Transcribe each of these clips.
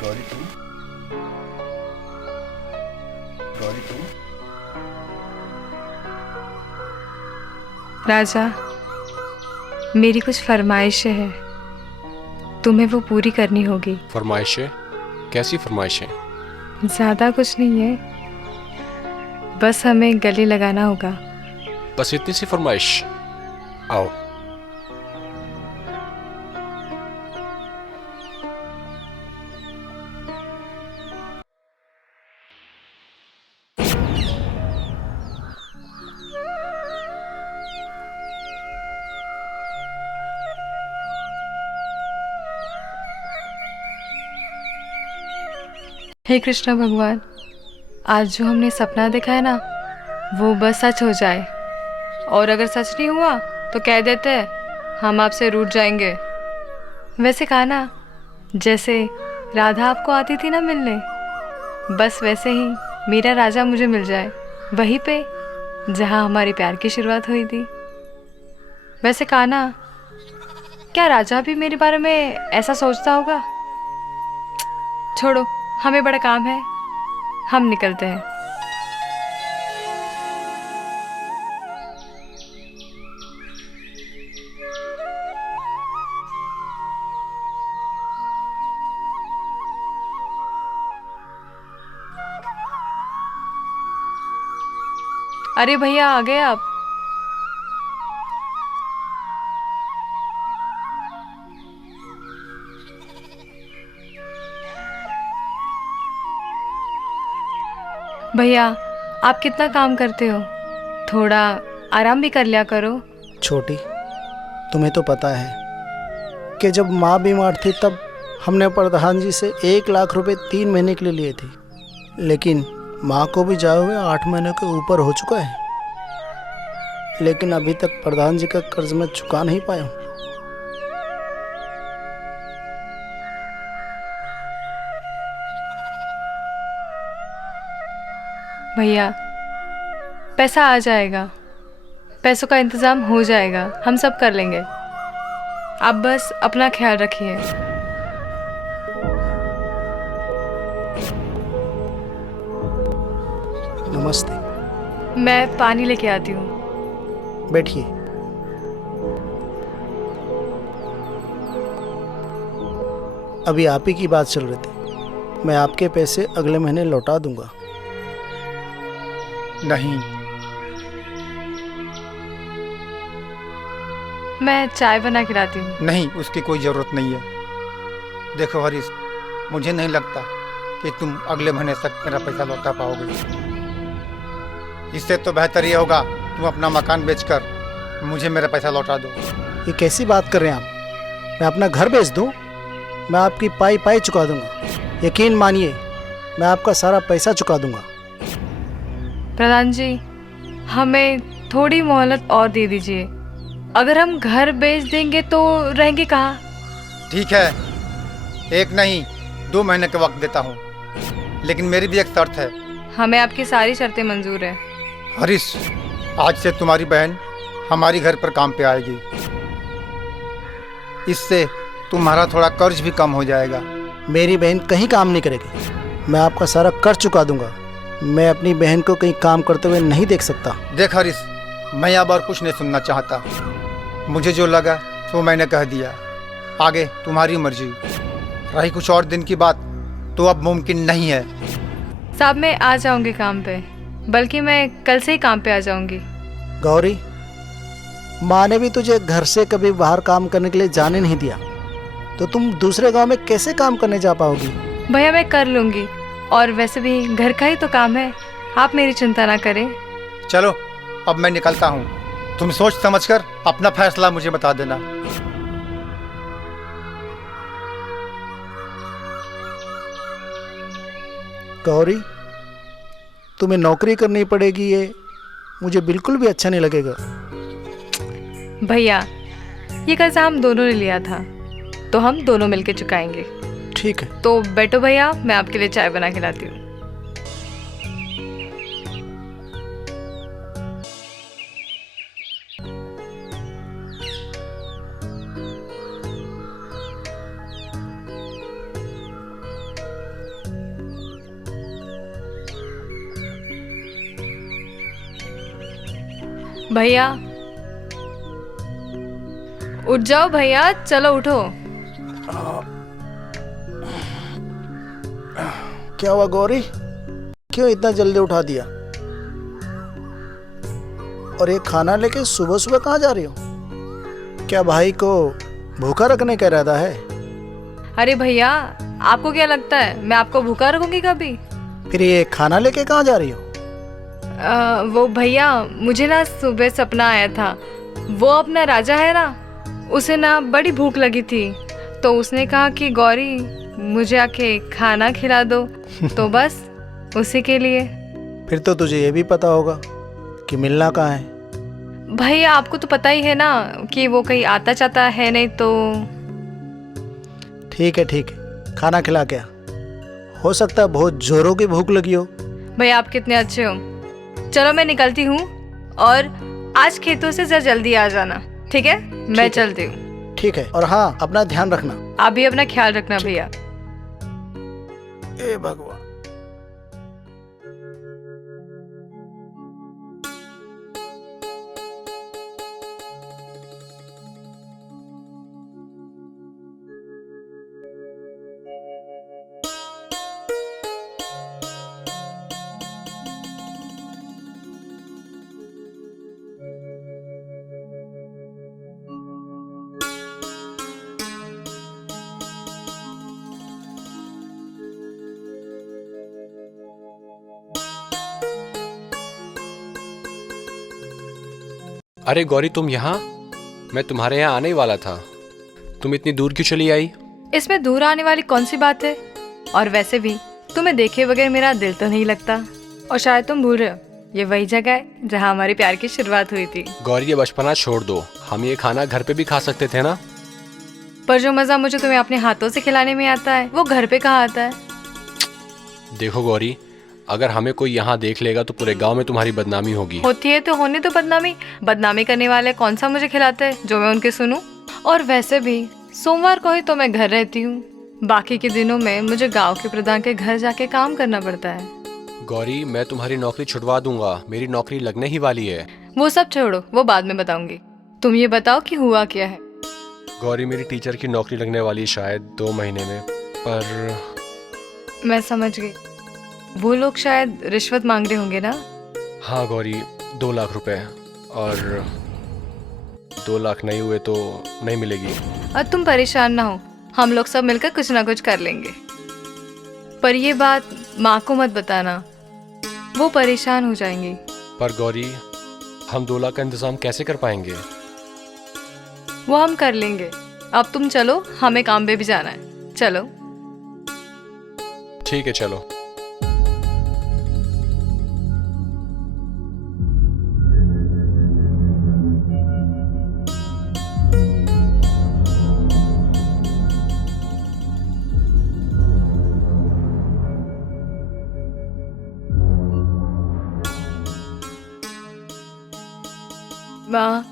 गौरी तुम गौरी तुम राजा, मेरी कुछ फरमाइशें हैं, तुम्हें वो पूरी करनी होगी। फरमाइशें? कैसी फरमाइशें? ज़्यादा कुछ नहीं है, बस हमें गले लगाना होगा। बस इतनी सी फरमाइश? आओ। हे कृष्ण भगवान, आज जो हमने सपना देखा है ना, वो बस सच हो जाए, और अगर सच नहीं हुआ तो कह देते हम आपसे रूठ जाएंगे। वैसे कहा ना, जैसे राधा आपको आती थी ना मिलने, बस वैसे ही मेरा राजा मुझे मिल जाए, वहीं पे जहाँ हमारी प्यार की शुरुआत हुई थी। वैसे कहा ना, क्या राजा भी मेरे बारे में ऐसा सोचता होगा? छोड़ो, हमें बड़ा काम है, हम निकलते हैं। अरे भैया, आ गए आप? भैया, आप कितना काम करते हो, थोड़ा आराम भी कर लिया करो। छोटी, तुम्हें तो पता है कि जब माँ बीमार थी तब हमने प्रधान जी से 1 लाख रुपए 3 महीने के लिए लिए थे, लेकिन माँ को भी जाए हुए 8 महीने के ऊपर हो चुका है, लेकिन अभी तक प्रधान जी का कर्ज मैं चुका नहीं पाया हूँ। भैया, पैसा आ जाएगा, पैसों का इंतज़ाम हो जाएगा, हम सब कर लेंगे, आप बस अपना ख्याल रखिए। नमस्ते। मैं पानी लेके आती हूँ। बैठिए। अभी आप ही की बात चल रही थी, मैं आपके पैसे अगले महीने लौटा दूंगा। नहीं, मैं चाय बना के लाती हूँ। नहीं, उसकी कोई ज़रूरत नहीं है। देखो हरीश, मुझे नहीं लगता कि तुम अगले महीने तक मेरा पैसा लौटा पाओगे। इससे तो बेहतर ये होगा तुम अपना मकान बेचकर मुझे मेरा पैसा लौटा दो। ये कैसी बात कर रहे हैं आप? मैं अपना घर बेच दूं? मैं आपकी पाई पाई चुका दूंगा, यकीन मानिए, मैं आपका सारा पैसा चुका दूंगा। प्रधान जी, हमें थोड़ी मोहलत और दे दीजिए, अगर हम घर बेच देंगे तो रहेंगे कहाँ? ठीक है, 1 नहीं 2 महीने का वक्त देता हूँ, लेकिन मेरी भी एक शर्त है। हमें आपकी सारी शर्तें मंजूर है। हरीश, आज से तुम्हारी बहन हमारी घर पर काम पे आएगी, इससे तुम्हारा थोड़ा कर्ज भी कम हो जाएगा। मेरी बहन कहीं काम नहीं करेगी, मैं आपका सारा कर्ज चुका दूंगा। मैं अपनी बहन को कहीं काम करते हुए नहीं देख सकता। देख हरीश, मैं अब और कुछ नहीं सुनना चाहता, मुझे जो लगा तो मैंने कह दिया, आगे तुम्हारी मर्जी। रही कुछ और दिन की बात तो अब मुमकिन नहीं है। साहब, मैं आ जाऊंगी काम पे, बल्कि मैं कल से ही काम पे आ जाऊंगी। गौरी, माँ ने भी तुझे घर से कभी बाहर काम करने के लिए जाने नहीं दिया, तो तुम दूसरे गांव में कैसे काम करने जा पाओगी? भैया, मैं कर लूंगी, और वैसे भी घर का ही तो काम है, आप मेरी चिंता ना करें। चलो, अब मैं निकलता हूँ, तुम सोच समझकर अपना फैसला मुझे बता देना। गौरी, तुम्हें नौकरी करनी पड़ेगी, ये मुझे बिल्कुल भी अच्छा नहीं लगेगा। भैया ये कर्जा हम दोनों ने लिया था, तो हम दोनों मिलके चुकाएंगे। ठीक है। तो बैठो भैया, मैं आपके लिए चाय बना के लाती हूँ। भैया उठ जाओ भैया, चलो उठो। क्या हुआ गौरी, क्यों इतना जल्दी उठा दिया? और ये खाना लेके सुबह सुबह कहाँ जा रही हो? क्या भाई को भूखा रखने का इरादा है? अरे भैया, आपको क्या लगता है मैं आपको भूखा रखूंगी कभी? फिर ये खाना लेके कहाँ जा रही हो? वो भैया, मुझे ना सुबह सपना आया था। वो अपना राजा है ना, उसे ना बड़ी भूख लगी थी, तो उसने कहा कि गौरी मुझे आके खाना खिला दो। तो बस उसी के लिए। फिर तो तुझे ये भी पता होगा कि मिलना कहाँ है। भैया आपको तो पता ही है ना कि वो कहीं आता जाता है नहीं तो। ठीक है ठीक है, खाना खिला के आ। हो सकता है बहुत जोरों की भूख लगी हो। भैया आप कितने अच्छे हो। चलो मैं निकलती हूँ, और आज खेतों से जरा जल्दी आ जाना, ठीक है? मैं चलती हूँ। ठीक है, और हाँ अपना ध्यान रखना। आप भी अपना ख्याल रखना भैया। ए भगवान। अरे गौरी, तुम यहाँ? मैं तुम्हारे यहाँ आने ही वाला था। तुम इतनी दूर क्यों चली आई? इसमें दूर आने वाली कौन सी बात है? और वैसे भी तुम्हें देखे बगैर मेरा दिल तो नहीं लगता। और शायद तुम भूल रहे हो, ये वही जगह है जहाँ हमारे प्यार की शुरुआत हुई थी। गौरी, ये बचपना छोड़ दो। हम ये खाना घर पे भी खा सकते थे ना? पर जो मजा मुझे तुम्हें अपने हाथों से खिलाने में आता है, वो घर पे कहाँ आता है? देखो गौरी, अगर हमें कोई यहाँ देख लेगा तो पूरे गांव में तुम्हारी बदनामी होगी। होती है तो होने तो बदनामी करने वाले कौन सा मुझे खिलाते हैं जो मैं उनके सुनूं? और वैसे भी सोमवार को ही तो मैं घर रहती हूँ, बाकी के दिनों में मुझे गांव के प्रधान के घर जाके काम करना पड़ता है। गौरी, मैं तुम्हारी नौकरी छुड़वा दूंगा। मेरी नौकरी लगने ही वाली है। वो सब छोड़ो, वो बाद में बताऊंगी। तुम ये बताओ कि हुआ क्या है? गौरी, मेरी टीचर की नौकरी लगने वाली है शायद 2 महीने में, पर मैं समझ गई। वो लोग शायद रिश्वत मांग रहे होंगे ना? हाँ गौरी, 2 लाख रुपए, और 2 लाख नहीं हुए तो नहीं मिलेगी। और तुम परेशान ना हो, हम लोग सब मिलकर कुछ ना कुछ कर लेंगे। पर ये बात माँ को मत बताना, वो परेशान हो जाएंगी। पर गौरी, हम 2 लाख का इंतजाम कैसे कर पाएंगे? वो हम कर लेंगे। अब तुम चलो, हमें काम पे भी जाना है। चलो। ठीक है, चलो। माँ,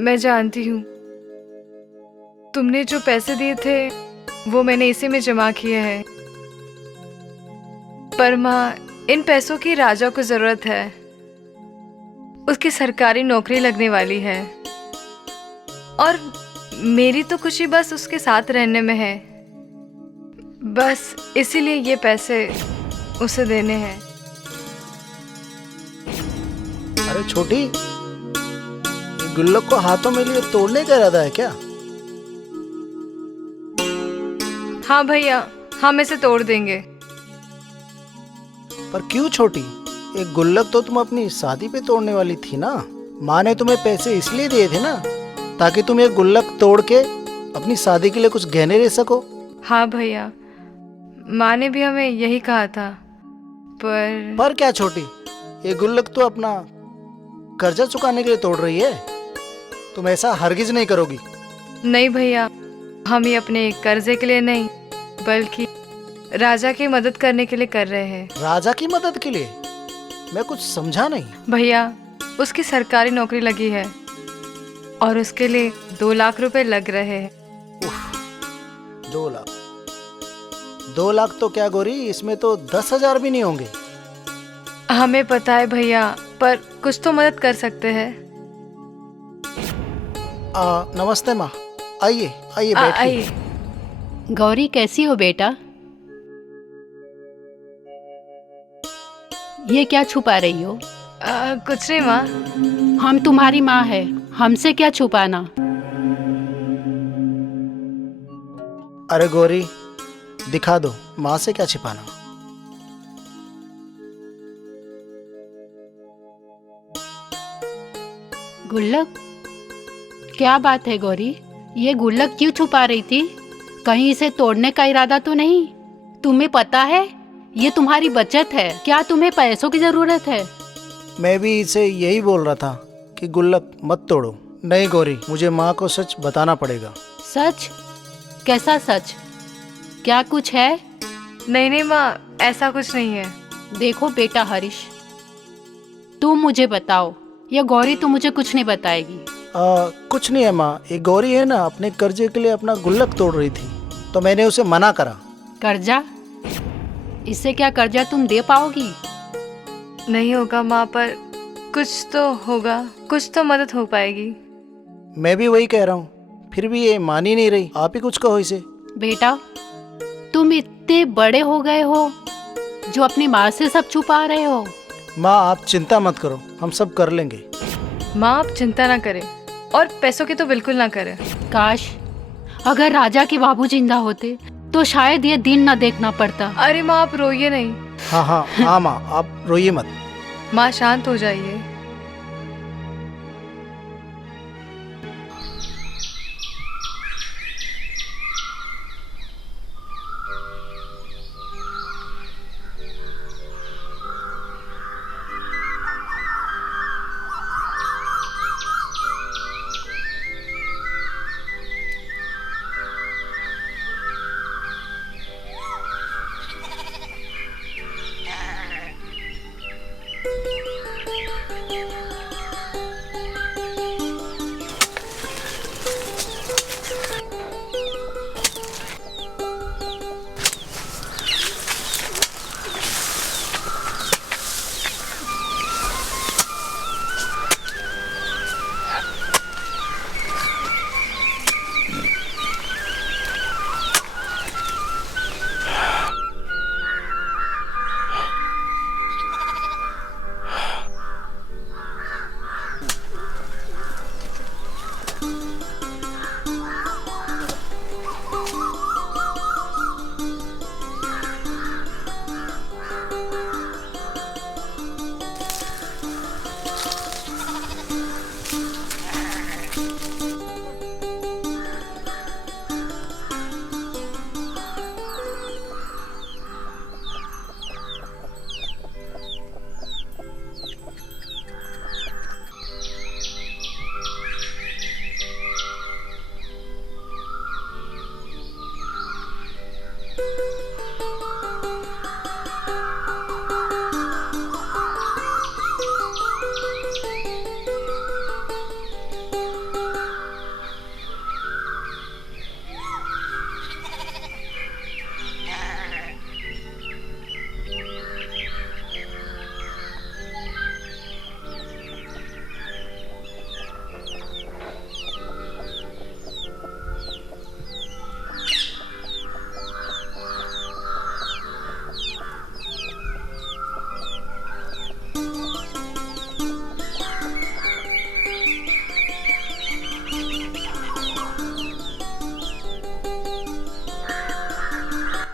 मैं जानती हूँ तुमने जो पैसे दिए थे वो मैंने इसी में जमा किए हैं। पर माँ, इन पैसों की राजा को जरूरत है। उसकी सरकारी नौकरी लगने वाली है, और मेरी तो खुशी बस उसके साथ रहने में है। बस इसीलिए ये पैसे उसे देने हैं। अरे छोटी, गुल्लक को हाथों में लिए तोड़ने का इरादा है क्या? हाँ भैया, हम इसे तोड़ देंगे। पर क्यों छोटी? एक गुल्लक तो तुम अपनी शादी पे तोड़ने वाली थी ना। माँ ने तुम्हें पैसे इसलिए दिए थे ना, ताकि तुम एक गुल्लक तोड़ के अपनी शादी के लिए कुछ गहने ले सको। हाँ भैया, माँ ने भी हमें यही कहा था। पर क्या छोटी, ये गुल्लक तो अपना कर्जा चुकाने के लिए तोड़ रही है। तुम ऐसा हरगिज नहीं करोगी। नहीं भैया, हम ये अपने कर्जे के लिए नहीं बल्कि राजा की मदद करने के लिए कर रहे हैं। राजा की मदद के लिए? मैं कुछ समझा नहीं। भैया, उसकी सरकारी नौकरी लगी है और उसके लिए 2 लाख रुपए लग रहे हैं। 2 लाख? 2 लाख तो क्या गौरी, इसमें तो 10,000 भी नहीं होंगे। हमें पता है भैया, पर कुछ तो मदद कर सकते हैं। नमस्ते माँ, आइए आइए बैठिए। आइए। गौरी कैसी हो बेटा? ये क्या छुपा रही हो? कुछ नहीं माँ। हम तुम्हारी माँ है, हमसे क्या छुपाना? अरे गौरी, दिखा दो, माँ से क्या छिपाना। गुल्लक? क्या बात है गौरी, ये गुल्लक क्यों छुपा रही थी? कहीं इसे तोड़ने का इरादा तो नहीं? तुम्हें पता है ये तुम्हारी बचत है, क्या तुम्हें पैसों की जरूरत है? मैं भी इसे यही बोल रहा था कि गुल्लक मत तोड़ो। नहीं गौरी, मुझे माँ को सच बताना पड़ेगा। सच? कैसा सच? क्या कुछ है? नहीं नहीं माँ, ऐसा कुछ नहीं है। देखो बेटा हरीश, तुम मुझे बताओ, ये गौरी तो मुझे कुछ नहीं बताएगी। कुछ नहीं है माँ, ये गौरी है ना, अपने कर्जे के लिए अपना गुल्लक तोड़ रही थी तो मैंने उसे मना करा। कर्जा? इससे क्या कर्जा तुम दे पाओगी? नहीं होगा माँ, पर कुछ तो होगा, कुछ तो मदद हो पाएगी। मैं भी वही कह रहा हूँ, फिर भी ये मान ही नहीं रही। आप ही कुछ कहो इसे। बेटा, तुम इतने बड़े हो गए हो जो अपनी माँ से सब छुपा रहे हो। माँ आप चिंता मत करो, हम सब कर लेंगे। माँ आप चिंता ना करें और पैसों की तो बिल्कुल ना करें। काश अगर राजा के बाबू जिंदा होते तो शायद ये दिन न देखना पड़ता। अरे माँ आप रोइए नहीं। हाँ हाँ हाँ माँ, आप रोइए मत। माँ शांत हो जाइए।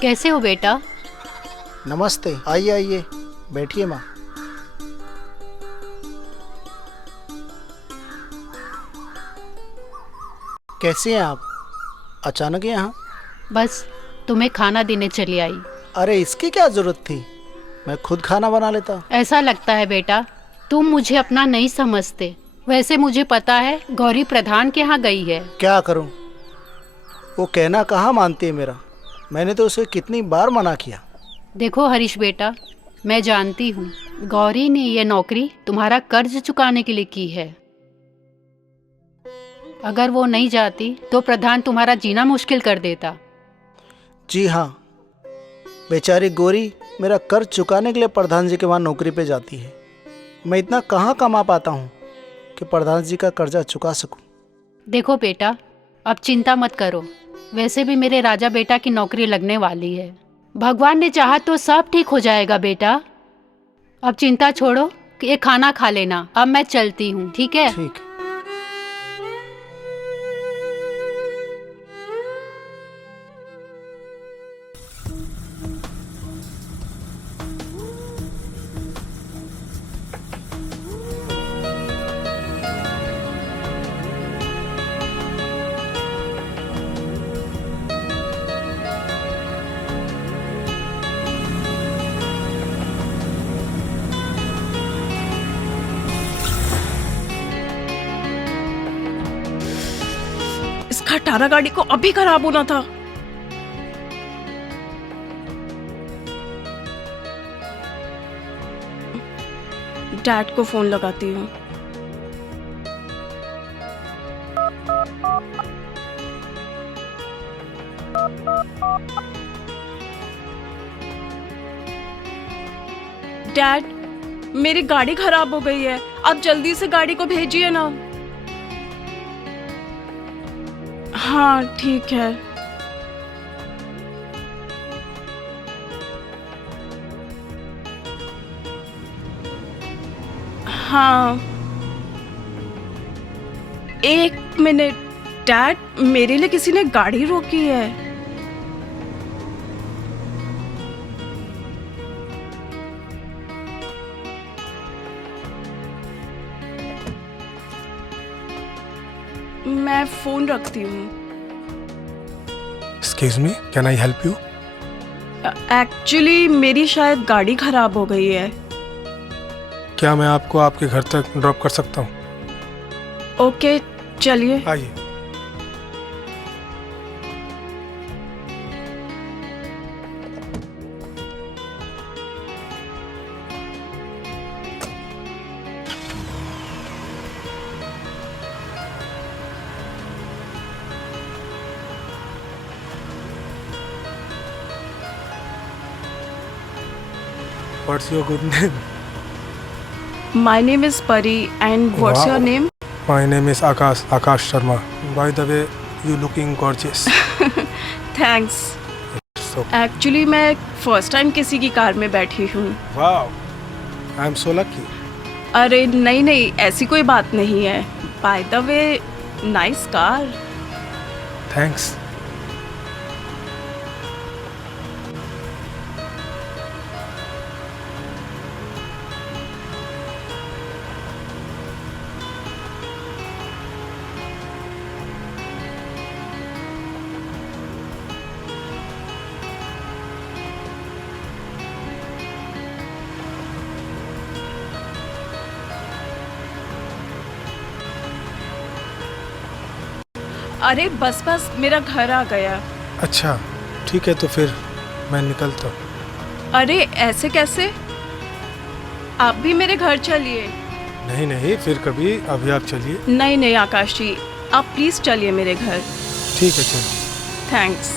कैसे हो बेटा? नमस्ते, आइए आइए, बैठिए माँ। कैसी हैं आप? अचानक यहाँ? बस तुम्हें खाना देने चली आई। अरे इसकी क्या जरूरत थी? मैं खुद खाना बना लेता। ऐसा लगता है बेटा तुम मुझे अपना नहीं समझते। वैसे मुझे पता है गौरी प्रधान के यहाँ गई है। क्या करूं? वो कहना कहाँ मानती है मेरा। मैंने तो उसे कितनी बार मना किया। देखो हरीश बेटा, मैं जानती हूँ गौरी ने ये नौकरी तुम्हारा कर्ज चुकाने के लिए की है। अगर वो नहीं जाती तो प्रधान तुम्हारा जीना मुश्किल कर देता। जी हाँ, बेचारी गौरी मेरा कर्ज चुकाने के लिए प्रधान जी के वहाँ नौकरी पे जाती है। मैं इतना कहाँ कमा पाता हूँ कि प्रधान जी का कर्जा चुका सकूं। देखो बेटा, अब चिंता मत करो। वैसे भी मेरे राजा बेटा की नौकरी लगने वाली है। भगवान ने चाहा तो सब ठीक हो जाएगा बेटा। अब चिंता छोड़ो कि ये खाना खा लेना। अब मैं चलती हूँ, ठीक है? ठीक। इसका टारा गाड़ी को अभी खराब होना था। डैड को फोन लगाती हूँ। डैड, मेरी गाड़ी खराब हो गई है, आप जल्दी से गाड़ी को भेजिए ना। हाँ ठीक है। हाँ, एक मिनट डैड, मेरे लिए किसी ने गाड़ी रोकी है। मैं फोन रखती हूँ। Excuse me, can I help you? Actually मेरी शायद गाड़ी खराब हो गई है। क्या मैं आपको आपके घर तक ड्रॉप कर सकता हूँ? ओके, चलिए। आइए। What's your good name? My name is Pari and what's Wow. your name? My name is Akash Sharma. By the way, you looking gorgeous. Thanks. So, actually मैं फर्स्ट टाइम किसी की car में बैठी हूँ। wow, I'm so lucky. अरे नहीं नहीं, ऐसी कोई बात नहीं है। By the way, nice car. Thanks. अरे बस बस, मेरा घर आ गया। अच्छा, ठीक है तो फिर मैं निकलता हूँ। अरे ऐसे कैसे? आप भी मेरे घर चलिए। नहीं नहीं, फिर कभी, अभी आप चलिए। नहीं नहीं आकाश जी, आप प्लीज चलिए मेरे घर। ठीक है, चलिए। थैंक्स।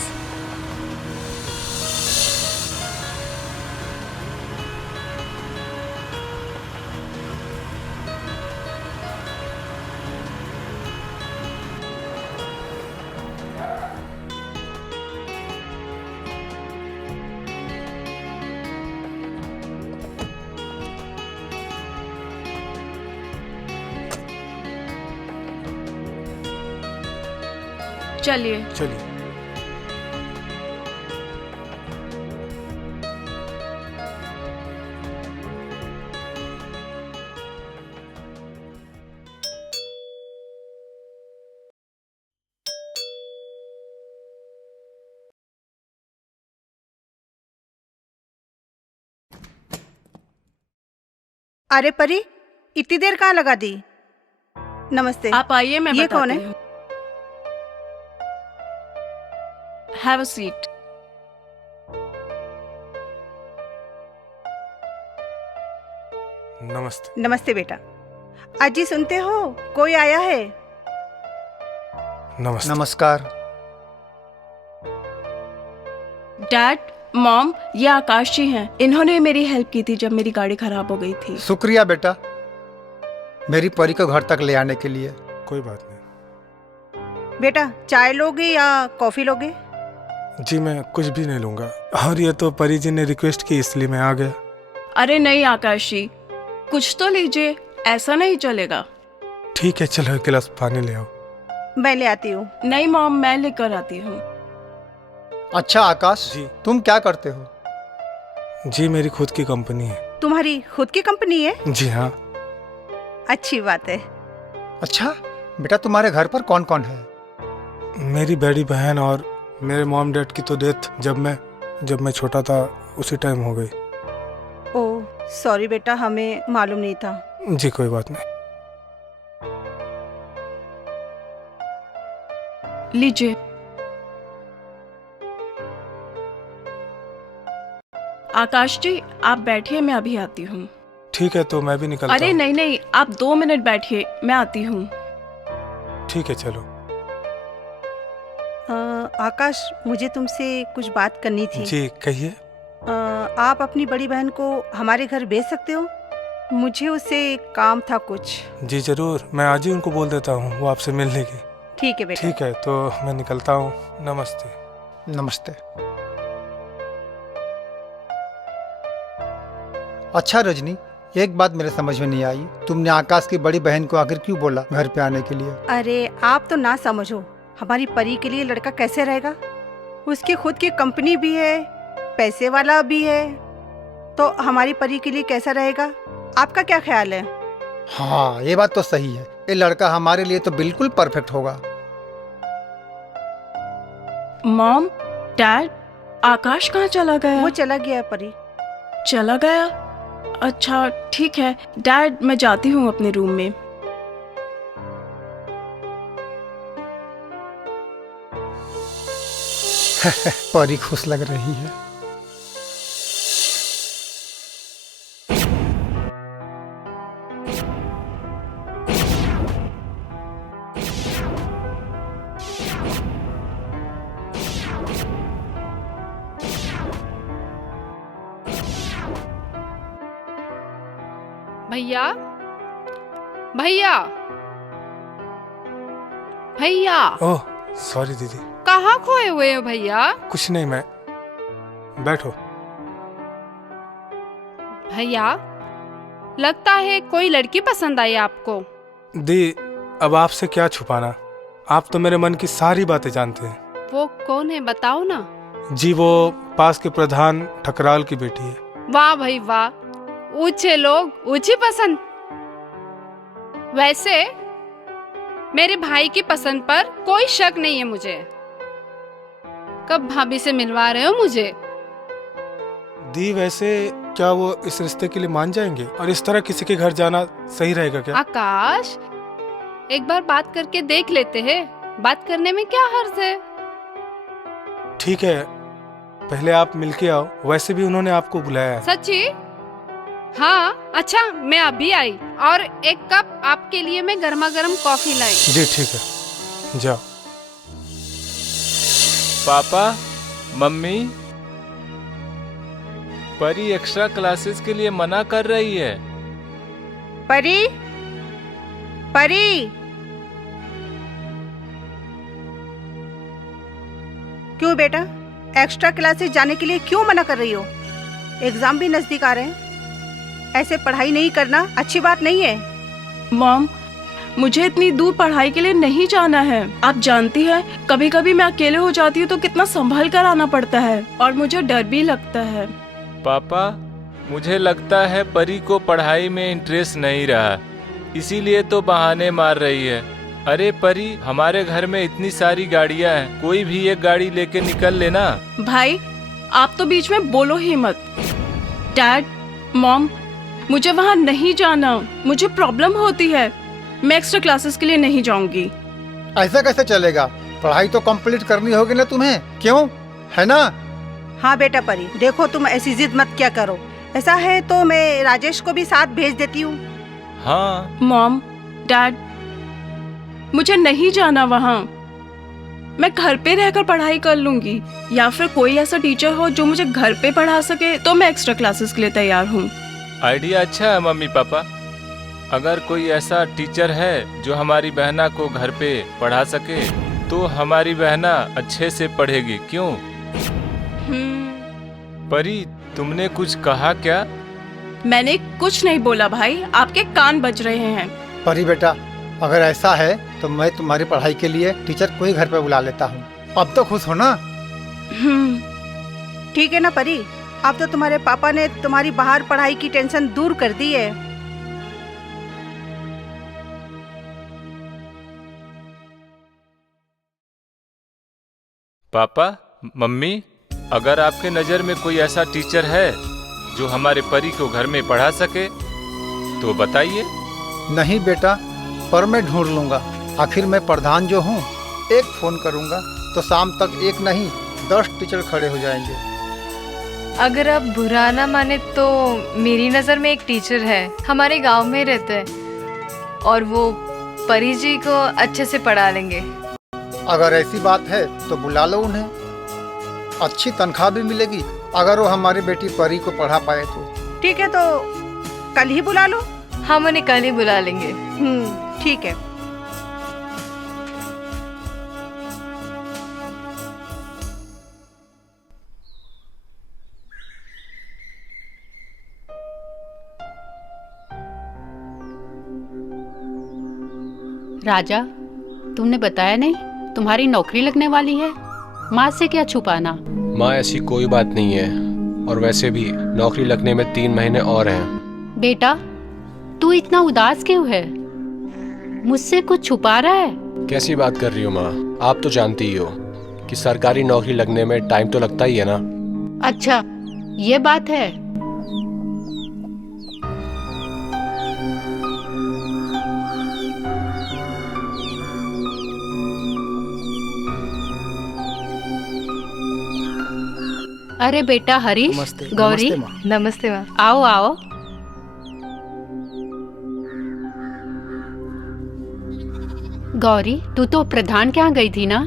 चलिए। चलिए। अरे परी, इतनी देर कहाँ लगा दी? नमस्ते। आप आइए, मैं ये बताती कौन है? हूँ। Have a seat. नमस्ते। नमस्ते बेटा। अजी सुनते हो, कोई आया है? नमस्ते। नमस्कार। डैड, मॉम, ये आकाश जी हैं। इन्होंने मेरी हेल्प की थी जब मेरी गाड़ी खराब हो गई थी। शुक्रिया बेटा, मेरी परी को घर तक ले आने के लिए। कोई बात नहीं। बेटा, चाय लोगे या कॉफी लोगे? जी मैं कुछ भी नहीं लूँगा, और ये तो परी जी ने रिक्वेस्ट की इसलिए मैं आ गया। अरे नहीं आकाश जी, कुछ तो लीजिए, ऐसा नहीं चलेगा। ठीक है, चलो एक गिलास पानी ले आओ। मैं ले आती हूँ। नहीं मॉम, मैं लेकर आती हूँ। अच्छा आकाश जी। तुम क्या करते हो? जी मेरी खुद की कंपनी है। तुम्हारी खुद की कंपनी है? जी हाँ। अच्छी बात है। अच्छा बेटा, तुम्हारे घर पर कौन कौन है? मेरी बड़ी बहन और मेरे मॉम डैड की तो डेथ जब मैं छोटा था उसी टाइम हो गई। ओह सॉरी बेटा, हमें मालूम नहीं था। जी कोई बात नहीं। लीजिए। आकाश जी आप बैठिए, मैं अभी आती हूँ। ठीक है, तो मैं भी निकलता अरे हूँ। नहीं नहीं, आप 2 मिनट बैठिए, मैं आती हूँ। ठीक है चलो। आकाश, मुझे तुमसे कुछ बात करनी थी। जी कहिए। आप अपनी बड़ी बहन को हमारे घर भेज सकते हो? मुझे उससे काम था कुछ। जी जरूर, मैं आज ही उनको बोल देता हूँ, वो आपसे मिल लेगी। ठीक है बेटा। ठीक है, तो मैं निकलता हूँ। नमस्ते। नमस्ते। अच्छा रजनी, एक बात मेरे समझ में नहीं आई, तुमने आकाश की बड़ी बहन को आखिर क्यों बोला घर पे आने के लिए? अरे आप तो ना समझो, हमारी परी के लिए लड़का कैसे रहेगा? उसकी खुद की कंपनी भी है, पैसे वाला भी है, तो हमारी परी के लिए कैसा रहेगा? आपका क्या ख्याल है? हाँ ये बात तो सही है, ये लड़का हमारे लिए तो बिल्कुल परफेक्ट होगा। मॉम, डैड, आकाश कहाँ चला गया? वो चला गया परी। चला गया? अच्छा ठीक है डैड, मैं जाती हूँ अपने रूम में। परी खुश लग रही है। भैया, भैया, भैया, ओह सॉरी दीदी। कहाँ खोए हुए हो भैया? कुछ नहीं, मैं बैठो। भैया, लगता है कोई लड़की पसंद आई आपको। दी, अब आपसे क्या छुपाना, आप तो मेरे मन की सारी बातें जानते हैं। वो कौन है बताओ ना। जी वो पास के प्रधान ठकराल की बेटी है। वाह भाई वाह, ऊंचे लोग ऊंची पसंद। वैसे मेरे भाई की पसंद पर कोई शक नहीं है मुझे। कब भाभी से मिलवा रहे हो मुझे? दी वैसे क्या वो इस रिश्ते के लिए मान जाएंगे, और इस तरह किसी के घर जाना सही रहेगा क्या? आकाश, एक बार बात करके देख लेते हैं, बात करने में क्या हर्ज है? ठीक है, पहले आप मिलके आओ, वैसे भी उन्होंने आपको बुलाया है। सच्ची? हाँ अच्छा, मैं अभी आई, और एक कप आपके लिए मैं गर्मा गर्म कॉफी लाई। जी ठीक है, जाओ। पापा, मम्मी, परी एक्स्ट्रा क्लासेस के लिए मना कर रही है। परी, परी, क्यों बेटा, एक्स्ट्रा क्लासेस जाने के लिए क्यों मना कर रही हो? एग्जाम भी नजदीक आ रहे हैं, ऐसे पढ़ाई नहीं करना अच्छी बात नहीं है। मॉम, मुझे इतनी दूर पढ़ाई के लिए नहीं जाना है। आप जानती हैं, कभी कभी मैं अकेले हो जाती हूँ तो कितना संभल कर आना पड़ता है, और मुझे डर भी लगता है। पापा, मुझे लगता है परी को पढ़ाई में इंटरेस्ट नहीं रहा, इसीलिए तो बहाने मार रही है। अरे परी, हमारे घर में इतनी सारी गाड़ियाँ हैं, कोई भी एक गाड़ी लेके निकल लेना। भाई, आप तो बीच में बोलो ही मत। डैड, मॉम, मुझे वहाँ नहीं जाना, मुझे प्रॉब्लम होती है। मैं एक्स्ट्रा क्लासेस के लिए नहीं जाऊंगी। ऐसा कैसे चलेगा? पढ़ाई तो कंप्लीट करनी होगी ना तुम्हें, क्यों? है ना? हाँ बेटा परी, देखो तुम ऐसी जिद मत क्या करो। ऐसा है तो मैं राजेश को भी साथ भेज देती हूँ। हाँ मॉम, डैड, मुझे नहीं जाना वहाँ। मैं घर पे रहकर पढ़ाई कर लूंगी, या फिर कोई ऐसा टीचर हो जो मुझे घर पे पढ़ा सके तो मैं एक्स्ट्रा क्लासेस के लिए तैयार हूँ। आइडिया अच्छा है मम्मी पापा। अगर कोई ऐसा टीचर है जो हमारी बहना को घर पे पढ़ा सके तो हमारी बहना अच्छे से पढ़ेगी, क्यों? परी, तुमने कुछ कहा क्या? मैंने कुछ नहीं बोला भाई, आपके कान बज रहे हैं। परी बेटा, अगर ऐसा है तो मैं तुम्हारी पढ़ाई के लिए टीचर को ही घर पे बुला लेता हूँ। अब तो खुश हो ना? ठीक है ना परी, अब तो तुम्हारे पापा ने तुम्हारी बाहर पढ़ाई की टेंशन दूर कर दी है। पापा, मम्मी, अगर आपके नज़र में कोई ऐसा टीचर है जो हमारे परी को घर में पढ़ा सके तो बताइए। नहीं बेटा, पर मैं ढूंढ लूंगा। आखिर मैं प्रधान जो हूँ, एक फोन करूंगा तो शाम तक एक नहीं 10 टीचर खड़े हो जाएंगे। अगर आप बुरा ना माने तो मेरी नज़र में एक टीचर है, हमारे गांव में रहते हैं और वो परी जी को अच्छे से पढ़ा लेंगे। अगर ऐसी बात है तो बुला लो उन्हें, अच्छी तनख्वाह भी मिलेगी अगर वो हमारी बेटी परी को पढ़ा पाए तो। ठीक है, तो कल ही बुला लो। हम उन्हें कल ही बुला लेंगे। ठीक है। राजा, तुमने बताया नहीं तुम्हारी नौकरी लगने वाली है? माँ से क्या छुपाना? माँ, ऐसी कोई बात नहीं है, और वैसे भी नौकरी लगने में 3 महीने और हैं। बेटा, तू इतना उदास क्यों है? मुझसे कुछ छुपा रहा है? कैसी बात कर रही हो माँ? आप तो जानती ही हो कि सरकारी नौकरी लगने में टाइम तो लगता ही है ना। अच्छा, ये बात है। अरे बेटा हरीश, नमस्ते। गौरी, नमस्ते माँ। नमस्ते माँ। आओ आओ। गौरी, तू तो प्रधान के यहाँ गई थी ना?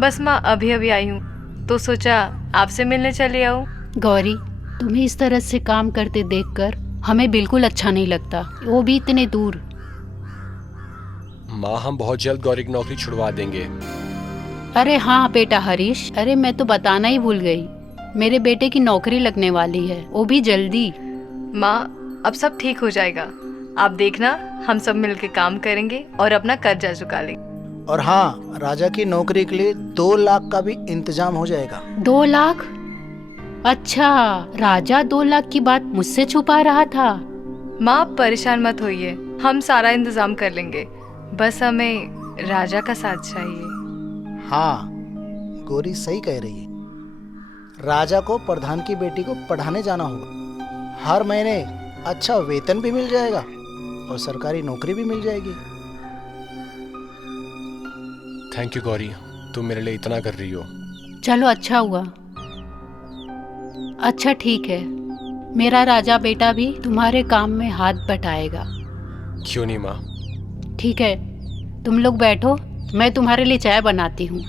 बस माँ अभी अभी आई हूँ तो सोचा आपसे मिलने चली आऊँ। गौरी, तुम्हें इस तरह से काम करते देखकर हमें बिल्कुल अच्छा नहीं लगता, वो भी इतने दूर। माँ, हम बहुत जल्द गौरी की नौकरी छुड़वा देंगे। अरे हाँ बेटा हरीश, अरे मैं तो बताना ही भूल गई, मेरे बेटे की नौकरी लगने वाली है, वो भी जल्दी। माँ, अब सब ठीक हो जाएगा, आप देखना, हम सब मिलकर काम करेंगे और अपना कर्जा चुका लेंगे। और हाँ, राजा की नौकरी के लिए 2 लाख का भी इंतजाम हो जाएगा। 2 लाख? अच्छा, राजा 2 लाख की बात मुझसे छुपा रहा था। माँ, आप परेशान मत होइए, हम सारा इंतजाम कर लेंगे, बस हमें राजा का साथ चाहिए। हाँ, गौरी सही कह रही है। राजा को प्रधान की बेटी को पढ़ाने जाना होगा, हर महीने अच्छा वेतन भी मिल जाएगा और सरकारी नौकरी भी मिल जाएगी। थैंक यू गौरी, तुम मेरे लिए इतना कर रही हो। चलो अच्छा हुआ। अच्छा ठीक है, मेरा राजा बेटा भी तुम्हारे काम में हाथ बटाएगा। क्यों नहीं माँ? ठीक है, तुम लोग बैठो, मैं तुम्हारे लिए चाय बनाती हूँ।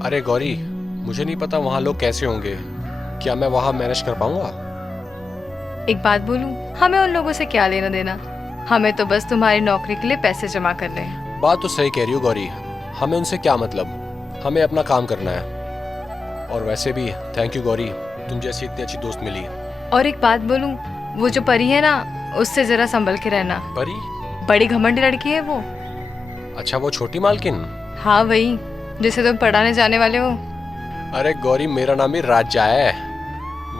अरे गौरी, मुझे नहीं पता वहाँ लोग कैसे होंगे, क्या मैं वहाँ मैनेज कर पाऊंगा? एक बात बोलूं, हमें उन लोगों से क्या लेना देना, हमें तो बस तुम्हारी नौकरी के लिए पैसे जमा करने हैं। बात तो सही कह रही हो गौरी, हमें उनसे क्या मतलब, हमें अपना काम करना है। और वैसे भी थैंक यू गौरी, तुम जैसी इतनी अच्छी दोस्त मिली। और एक बात बोलूं, वो जो परी है ना, उससे जरा संभल के रहना। परी? बड़ी घमंडी लड़की है वो। अच्छा, वो छोटी मालकिन? हाँ वही, जिसे तुम पढ़ाने जाने वाले हो। अरे गौरी, मेरा नाम ही राजा है,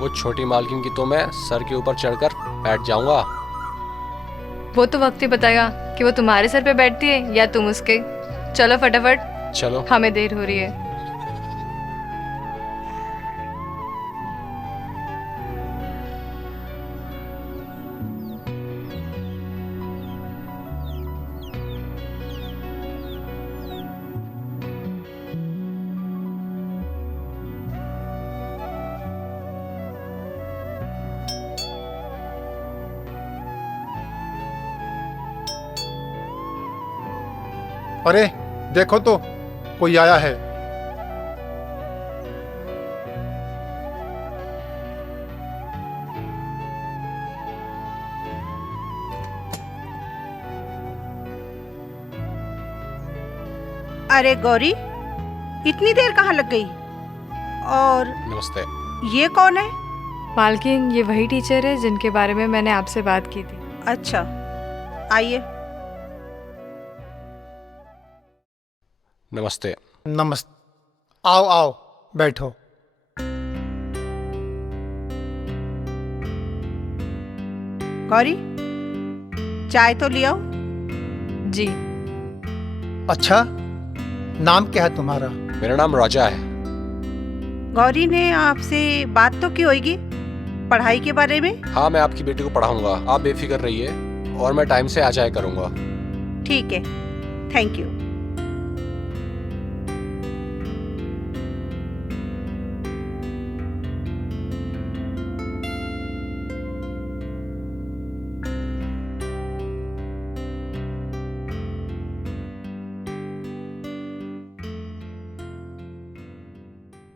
वो छोटी मालकिन की तो मैं सर के ऊपर चढ़कर बैठ जाऊंगा। वो तो वक्त ही बताएगा कि वो तुम्हारे सर पे बैठती है या तुम उसके। चलो फटाफट, चलो। हमें देर हो रही है। अरे देखो तो, कोई आया है। अरे गौरी, इतनी देर कहाँ लग गई? और नमस्ते। ये कौन है? मालकिन, ये वही टीचर है जिनके बारे में मैंने आपसे बात की थी। अच्छा, आइए। नमस्ते। नमस्ते। आओ आओ, बैठो। गौरी, चाय तो ले आओ। जी। अच्छा, नाम क्या है तुम्हारा? मेरा नाम राजा है। गौरी ने आपसे बात तो की होगी पढ़ाई के बारे में? हाँ, मैं आपकी बेटी को पढ़ाऊंगा, आप बेफिक्र रहिए, और मैं टाइम से आ जाया करूंगा। ठीक है, थैंक यू।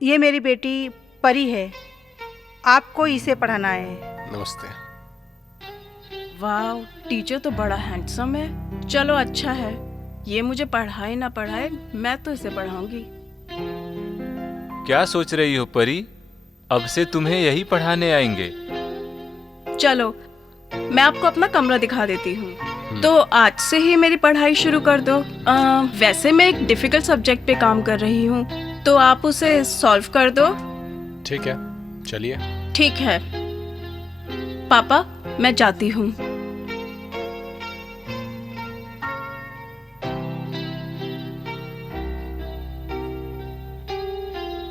ये मेरी बेटी परी है, आपको इसे पढ़ाना है। नमस्ते। वाह, टीचर तो बड़ा हैंडसम है। चलो अच्छा है, ये मुझे पढ़ाए ना पढ़ाए, मैं तो इसे पढ़ाऊंगी। क्या सोच रही हो परी? अब से तुम्हें यही पढ़ाने आएंगे। चलो, मैं आपको अपना कमरा दिखा देती हूँ। तो आज से ही मेरी पढ़ाई शुरू कर दो। वैसे मैं एक डिफिकल्ट सब्जेक्ट पे काम कर रही हूँ, तो आप उसे सॉल्व कर दो। ठीक है, चलिए। ठीक है पापा, मैं जाती हूँ।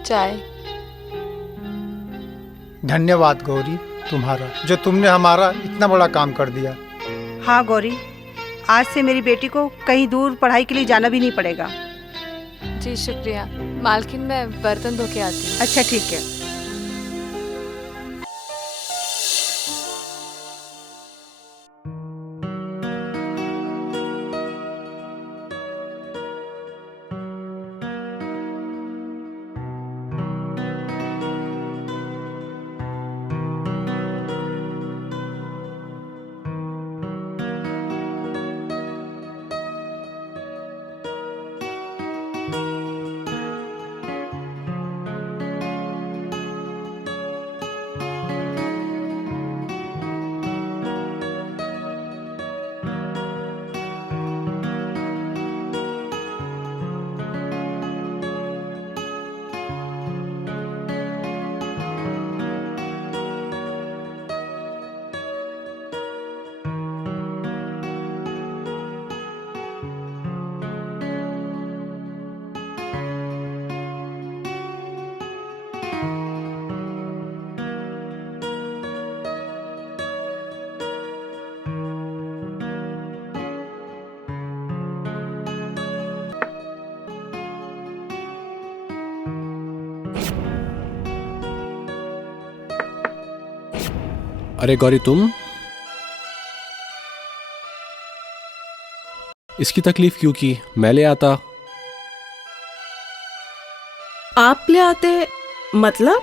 चाय। धन्यवाद गौरी तुम्हारा, जो तुमने हमारा इतना बड़ा काम कर दिया। हाँ गौरी, आज से मेरी बेटी को कहीं दूर पढ़ाई के लिए जाना भी नहीं पड़ेगा। जी शुक्रिया। मालकिन, मैं बर्तन धो के आती हूँ। अच्छा ठीक है। अरे गौरी, तुम इसकी तकलीफ क्यों की? मैं ले आता। आप ले आते? मतलब?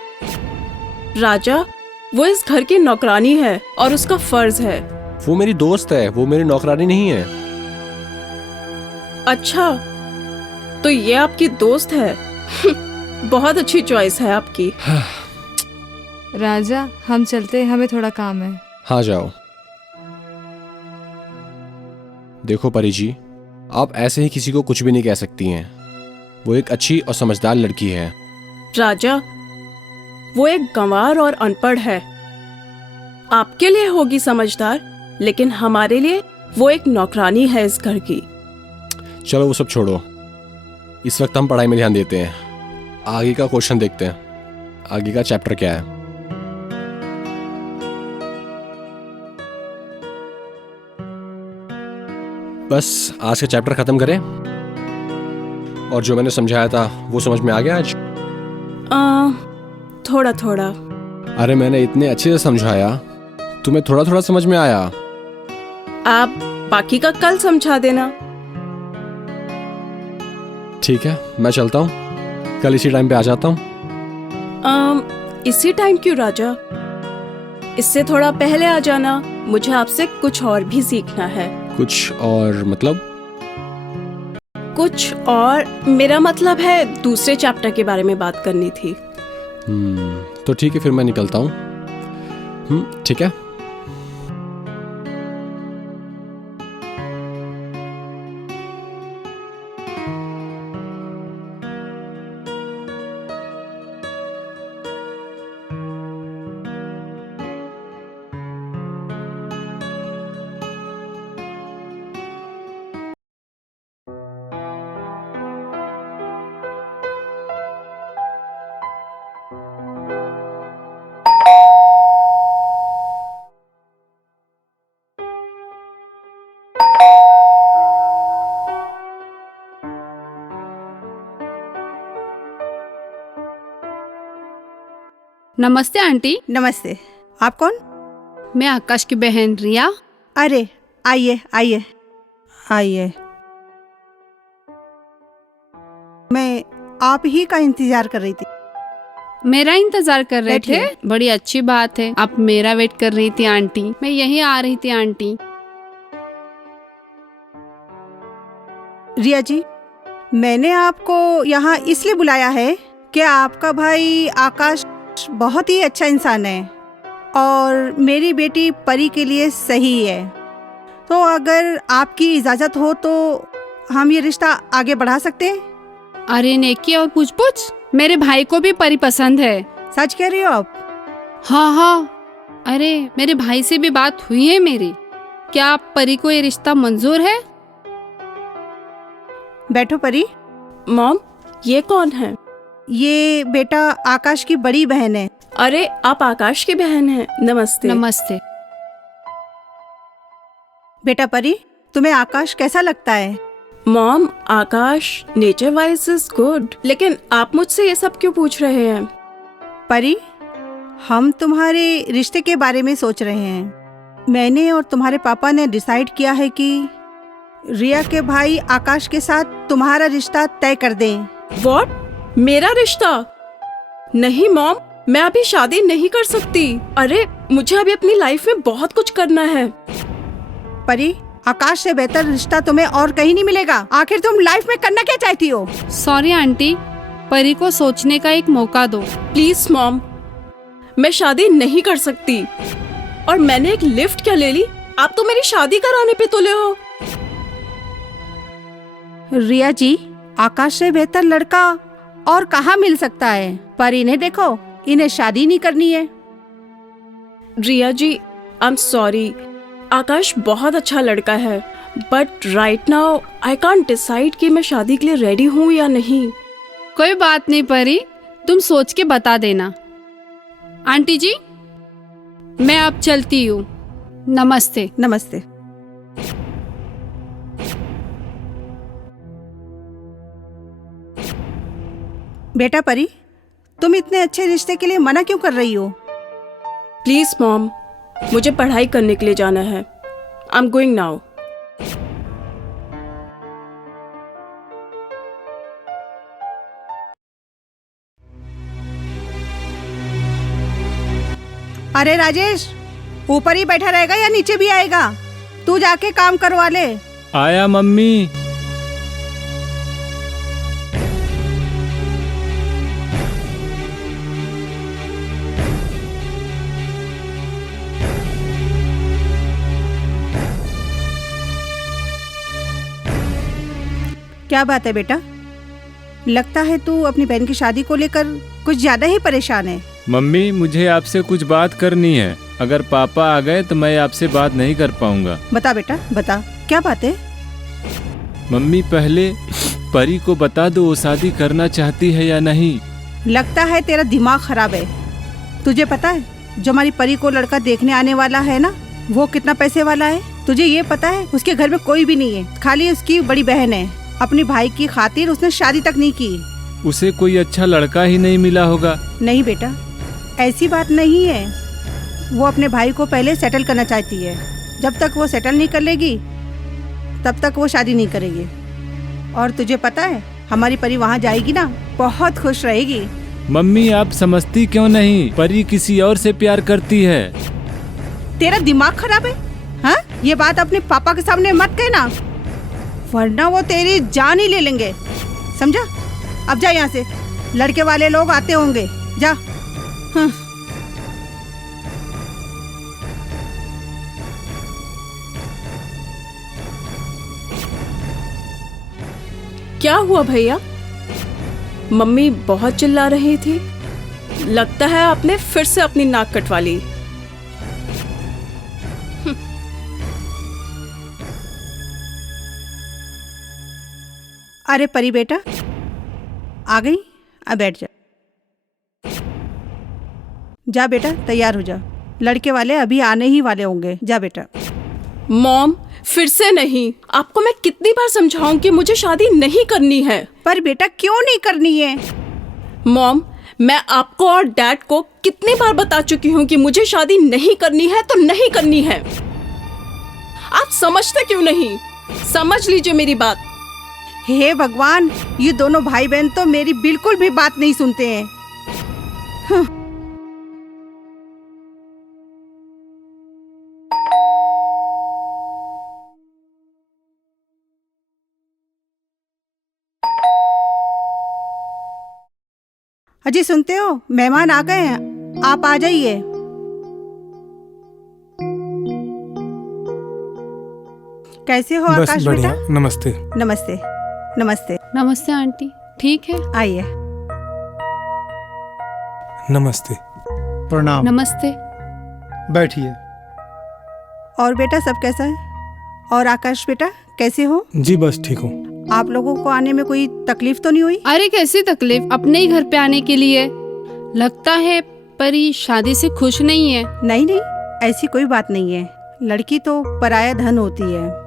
राजा, वो इस घर की नौकरानी है और उसका फर्ज है। वो मेरी दोस्त है, वो मेरी नौकरानी नहीं है। अच्छा, तो ये आपकी दोस्त है। बहुत अच्छी चॉइस है आपकी। राजा, हम चलते, हमें थोड़ा काम है। हाँ जाओ। देखो परी जी, आप ऐसे ही किसी को कुछ भी नहीं कह सकती हैं। वो एक अच्छी और समझदार लड़की है। राजा, वो एक गंवार और अनपढ़ है। आपके लिए होगी समझदार, लेकिन हमारे लिए वो एक नौकरानी है इस घर की। चलो वो सब छोड़ो, इस वक्त हम पढ़ाई में ध्यान देते हैं। आगे का क्वेश्चन देखते हैं, आगे का चैप्टर क्या है। बस आज का चैप्टर खत्म करें, और जो मैंने समझाया था वो समझ में आ गया आज? थोड़ा थोड़ा। अरे मैंने इतने अच्छे से समझाया, तुम्हें थोड़ा थोड़ा समझ में आया? आप बाकी का कल समझा देना। ठीक है, मैं चलता हूँ, कल इसी टाइम पे आ जाता हूँ। इसी टाइम क्यों राजा? इससे थोड़ा पहले आ जाना, मुझे आपसे कुछ और भी सीखना है। कुछ और मतलब? कुछ और मेरा मतलब है दूसरे चैप्टर के बारे में बात करनी थी। तो ठीक है, फिर मैं निकलता हूँ। ठीक है। नमस्ते आंटी। नमस्ते। आप कौन? मैं आकाश की बहन रिया। अरे आइए आइए आइए, मैं आप ही का इंतजार कर रही थी। मेरा इंतजार कर रहे थे? बैठिए। बड़ी अच्छी बात है, आप मेरा वेट कर रही थी आंटी। मैं यहीं आ रही थी आंटी। रिया जी, मैंने आपको यहाँ इसलिए बुलाया है कि आपका भाई आकाश बहुत ही अच्छा इंसान है और मेरी बेटी परी के लिए सही है। तो अगर आपकी इजाज़त हो तो हम ये रिश्ता आगे बढ़ा सकते हैं। अरे नेकी और पूछ मेरे भाई को भी परी पसंद है। सच कह रही हो आप? हाँ हाँ, अरे मेरे भाई से भी बात हुई है मेरी। क्या परी को ये रिश्ता मंजूर है? बैठो परी। मॉम, ये कौन है? ये बेटा आकाश की बड़ी बहन है। अरे आप आकाश की बहन हैं। नमस्ते। नमस्ते। बेटा परी, तुम्हें आकाश कैसा लगता है? Mom, Akash nature wise is good, लेकिन आप मुझसे ये सब क्यों पूछ रहे हैं? परी, हम तुम्हारे रिश्ते के बारे में सोच रहे हैं। मैंने और तुम्हारे पापा ने डिसाइड किया है कि रिया के भाई आकाश के साथ तुम्हारा रिश्ता तय कर दें। What? मेरा रिश्ता? नहीं मॉम, मैं अभी शादी नहीं कर सकती। अरे मुझे अभी अपनी लाइफ में बहुत कुछ करना है। परी, आकाश से बेहतर रिश्ता तुम्हें और कहीं नहीं मिलेगा। आखिर तुम लाइफ में करना क्या चाहती हो? सॉरी आंटी, परी को सोचने का एक मौका दो। प्लीज मॉम, मैं शादी नहीं कर सकती। और मैंने एक लिफ्ट क्या ले ली, आप तो मेरी शादी कराने पे तुले हो। रिया जी, आकाश से बेहतर लड़का और कहाँ मिल सकता है? पर इन्हें देखो, इन्हें शादी नहीं करनी है। रिया जी, आई एम सॉरी, आकाश बहुत अच्छा लड़का है, but right now I can't decide कि मैं शादी के लिए रेडी हूँ या नहीं। कोई बात नहीं परी, तुम सोच के बता देना। आंटी जी, मैं अब चलती हूँ। नमस्ते। नमस्ते। बेटा परी, तुम इतने अच्छे रिश्ते के लिए मना क्यों कर रही हो? प्लीज मॉम, मुझे पढ़ाई करने के लिए जाना है। I am going now. अरे राजेश, ऊपर ही बैठा रहेगा या नीचे भी आएगा? तू जाके काम करवा ले। आया मम्मी। क्या बात है बेटा? लगता है तू अपनी बहन की शादी को लेकर कुछ ज्यादा ही परेशान है। मम्मी मुझे आपसे कुछ बात करनी है। अगर पापा आ गए तो मैं आपसे बात नहीं कर पाऊंगा। बता बेटा बता, क्या बात है? मम्मी पहले परी को बता दो वो शादी करना चाहती है या नहीं। लगता है तेरा दिमाग खराब है। तुझे पता है जो हमारी परी को लड़का देखने आने वाला है ना, वो कितना पैसे वाला है? तुझे ये पता है उसके घर में कोई भी नहीं है, खाली उसकी बड़ी बहन है। अपनी भाई की खातिर उसने शादी तक नहीं की। उसे कोई अच्छा लड़का ही नहीं मिला होगा। नहीं बेटा, ऐसी बात नहीं है। वो अपने भाई को पहले सेटल करना चाहती है। जब तक वो सेटल नहीं कर लेगी तब तक वो शादी नहीं करेगी। और तुझे पता है हमारी परी वहाँ जाएगी ना, बहुत खुश रहेगी। मम्मी आप समझती क्यों नहीं, परी किसी और से प्यार करती है। तेरा दिमाग खराब है? हाँ, ये बात अपने पापा के सामने मत कहना, वरना वो तेरी जान ही ले लेंगे, समझा? अब जा यहाँ से, लड़के वाले लोग आते होंगे, जा। हाँ। क्या हुआ भैया? मम्मी बहुत चिल्ला रही थी। लगता है आपने फिर से अपनी नाक कटवा ली। अरे परी बेटा आ गई, अब बैठ जा। जा बेटा तैयार हो जा, लड़के वाले अभी आने ही वाले होंगे। जा बेटा। मॉम फिर से नहीं। आपको मैं कितनी बार समझाऊं कि मुझे शादी नहीं करनी है। पर बेटा क्यों नहीं करनी है? मॉम मैं आपको और डैड को कितनी बार बता चुकी हूँ कि मुझे शादी नहीं करनी है तो नहीं करनी है। आप समझते क्यों नहीं? समझ लीजिए मेरी बात। हे भगवान, ये दोनों भाई बहन तो मेरी बिल्कुल भी बात नहीं सुनते हैं। हाँ। अजी सुनते हो, मेहमान आ गए हैं, आप आ जाइए। कैसे हो बस आकाश बढ़िया। बेटा? नमस्ते। नमस्ते नमस्ते। नमस्ते आंटी, ठीक है? आइए। नमस्ते। प्रणाम। नमस्ते। बैठिए। और बेटा सब कैसा है? और आकाश बेटा कैसे हो? जी बस ठीक हूँ। आप लोगों को आने में कोई तकलीफ तो नहीं हुई? अरे कैसी तकलीफ, अपने ही घर पे आने के लिए। लगता है परी शादी से खुश नहीं है। नहीं नहीं, ऐसी कोई बात नहीं है। लड़की तो पराया धन होती है।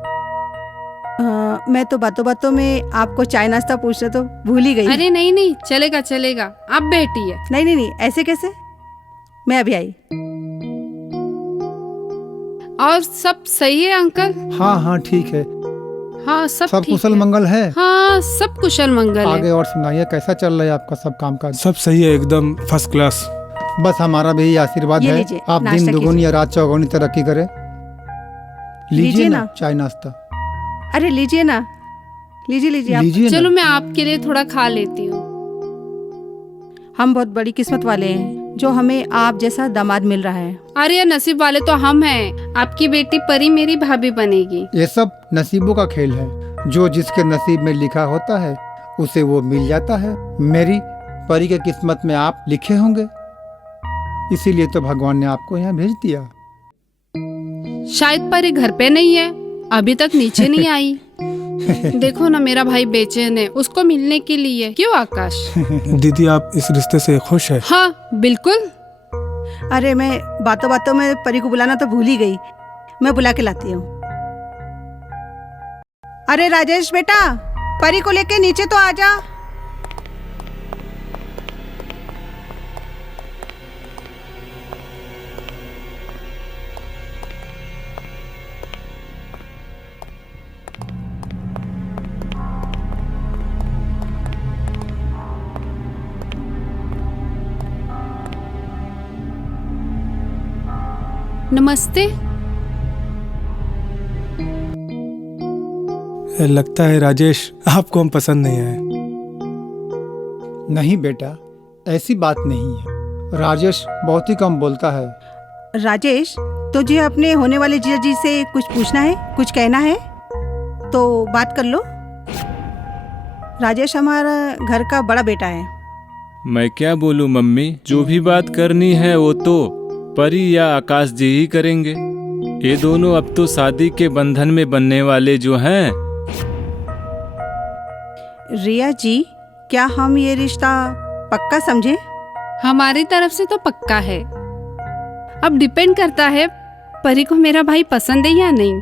मैं तो बातों बातों में आपको चाय नाश्ता पूछना तो भूल ही गई। अरे नहीं नहीं, चलेगा चलेगा, आप बैठिए। नहीं नहीं नहीं, ऐसे कैसे? मैं अभी आई। और सब सही है अंकल? हाँ हाँ ठीक है। हाँ सब सब ठीक कुशल है। मंगल है। हाँ सब कुशल मंगल आगे है। और सुनाइए, कैसा चल रहा है आपका सब काम काज? सब सही है, एकदम फर्स्ट क्लास। बस हमारा भी आशीर्वाद ये है, लीजिए, आप नाश्ता दिन दुगुनी कीजिए। या रात चौगुनी तरक्की करें। लीजिए लीजिए ना ना। चाय नाश्ता। अरे लीजिए ना, लीजिए लीजिए आप। लीजिए चलो ना। मैं आपके लिए थोड़ा खा लेती हूँ। हम बहुत बड़ी किस्मत वाले हैं जो हमें आप जैसा दामाद मिल रहा है। अरे ये नसीब वाले तो हम हैं। आपकी बेटी परी मेरी भाभी बनेगी। ये सब नसीबों का खेल है, जो जिसके नसीब में लिखा होता है उसे वो मिल जाता है। मेरी परी के किस्मत में आप लिखे होंगे, इसीलिए तो भगवान ने आपको यहाँ भेज दिया। शायद परी घर पे नहीं है, अभी तक नीचे नहीं आई। देखो ना मेरा भाई बेचैन है उसको मिलने के लिए। क्यों आकाश? दीदी आप इस रिश्ते से खुश है? हाँ बिल्कुल। अरे मैं बातों बातों में परी को बुलाना तो भूल ही गई, मैं बुला के लाती हूँ। अरे राजेश बेटा, परी को लेके नीचे तो आ जा। नमस्ते। लगता है राजेश आपको हम पसंद नहीं आए। नहीं बेटा, ऐसी बात नहीं है। राजेश बहुत ही कम बोलता है। राजेश, तुझे अपने होने वाले जीजा जी से कुछ पूछना है, कुछ कहना है तो बात कर लो। राजेश हमारा घर का बड़ा बेटा है, मैं क्या बोलूं मम्मी, जो भी बात करनी है वो तो परी या आकाश जी ही करेंगे। ये दोनों अब तो शादी के बंधन में बनने वाले जो हैं। रिया जी, क्या हम ये रिश्ता पक्का समझे? हमारी तरफ से तो पक्का है। अब डिपेंड करता है परी को मेरा भाई पसंद है या नहीं।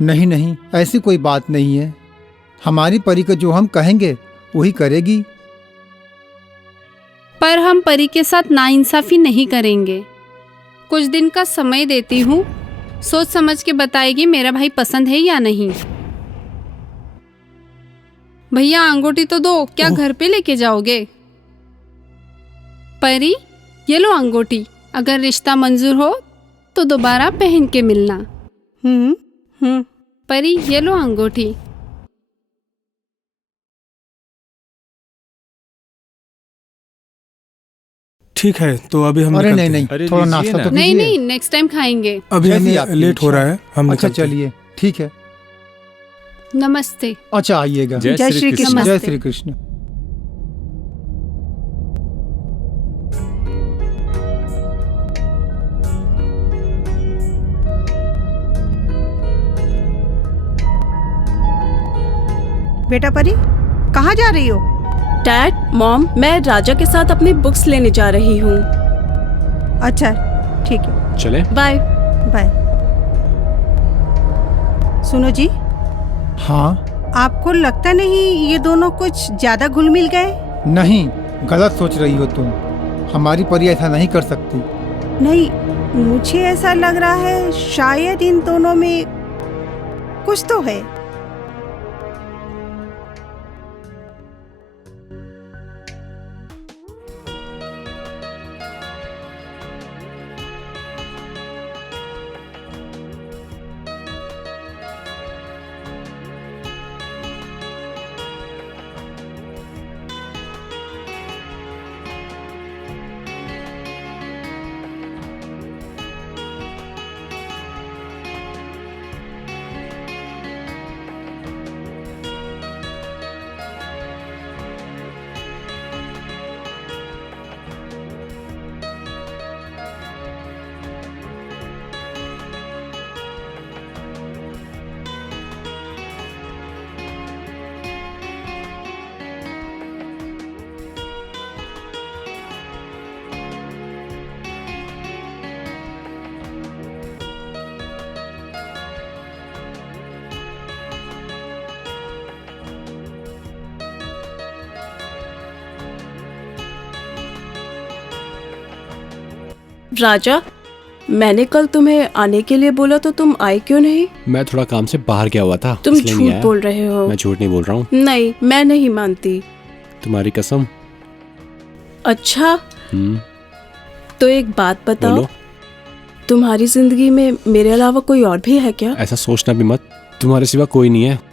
नहीं नहीं, ऐसी कोई बात नहीं है। हमारी परी को जो हम कहेंगे वही करेगी। पर हम परी के साथ नाइंसाफी नहीं करेंगे। कुछ दिन का समय देती हूँ, सोच समझ के बताएगी मेरा भाई पसंद है या नहीं। भैया अंगूठी तो दो, क्या घर पे लेके जाओगे? परी ये लो अंगूठी, अगर रिश्ता मंजूर हो तो दोबारा पहन के मिलना। परी ये लो अंगूठी। ठीक है, तो अभी हम अरे निकलते नहीं हैं। नहीं, थोड़ा नाश्ता तो नहीं कीजिए। नहीं, नेक्स्ट टाइम खाएंगे। अभी जैसी आपकी लेट हो इच्छा। रहा है, हम अच्छा निकलते हैं। चलिए, ठीक है। नमस्ते। अच्छा आइएगा। जय श्री कृष्ण। जय श्री कृष्ण। बेटा परी, कहाँ जा रही हो? डैड, मॉम, मैं राजा के साथ अपनी बुक्स लेने जा रही हूँ। अच्छा ठीक है, चले। बाय। बाय। सुनो जी, हाँ आपको लगता नहीं ये दोनों कुछ ज्यादा घुल मिल गए? नहीं, गलत सोच रही हो तुम। हमारी परी ऐसा नहीं कर सकती। नहीं, मुझे ऐसा लग रहा है शायद इन दोनों में कुछ तो है। राजा, मैंने कल तुम्हें आने के लिए बोला तो तुम आए क्यों नहीं? मैं थोड़ा काम से बाहर गया हुआ था, तुम इसलिए नहीं झूठ आया। बोल रहे हो। मैं झूठ नहीं बोल रहा हूँ। नहीं, मैं नहीं मानती। तुम्हारी कसम। अच्छा, तो एक बात बताओ, बोलो। तुम्हारी जिंदगी में मेरे अलावा कोई और भी है क्या? ऐसा सोचना भी मत, तुम्हारे सिवा कोई नहीं है।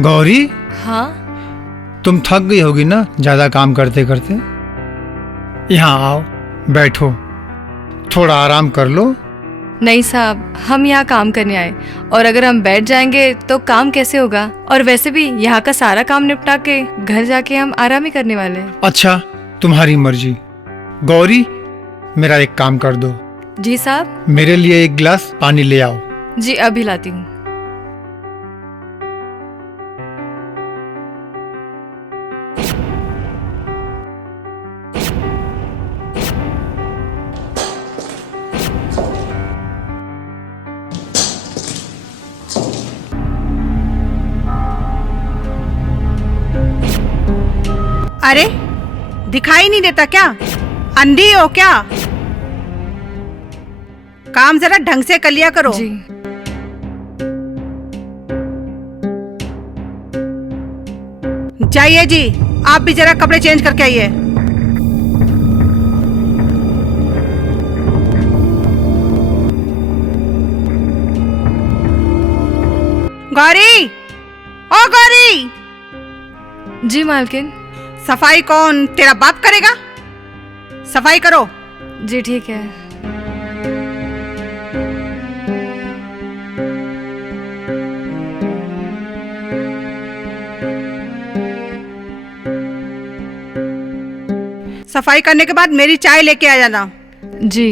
गौरी, हाँ तुम थक गई होगी ना ज्यादा काम करते करते। यहाँ आओ, बैठो, थोड़ा आराम कर लो। नहीं साहब, हम यहाँ काम करने आए और अगर हम बैठ जाएंगे तो काम कैसे होगा? और वैसे भी यहाँ का सारा काम निपटा के घर जाके हम आराम ही करने वाले हैं। अच्छा, तुम्हारी मर्जी। गौरी, मेरा एक काम कर दो। जी साहब। मेरे लिए एक गिलास पानी ले आओ। जी अभी लाती हूँ। अरे दिखाई नहीं देता क्या? अंधी हो क्या? काम जरा ढंग से कर लिया करो। जी। जाइए जी, आप भी जरा कपड़े चेंज करके आइए। गौरी, ओ गौरी! जी मालकिन। सफाई कौन, तेरा बाप करेगा? सफाई करो। जी ठीक है। सफाई करने के बाद मेरी चाय लेके आ जाना। जी।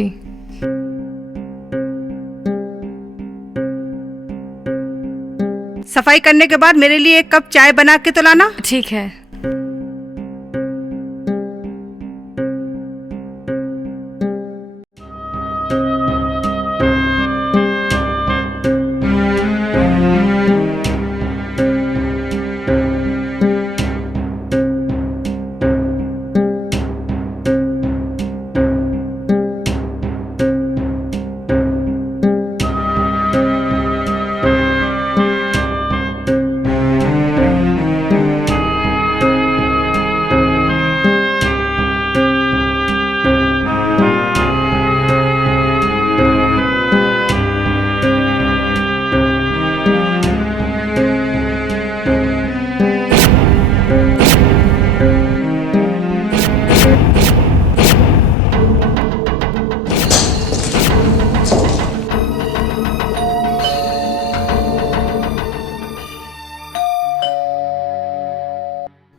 सफाई करने के बाद मेरे लिए एक कप चाय बना के तो लाना। ठीक है।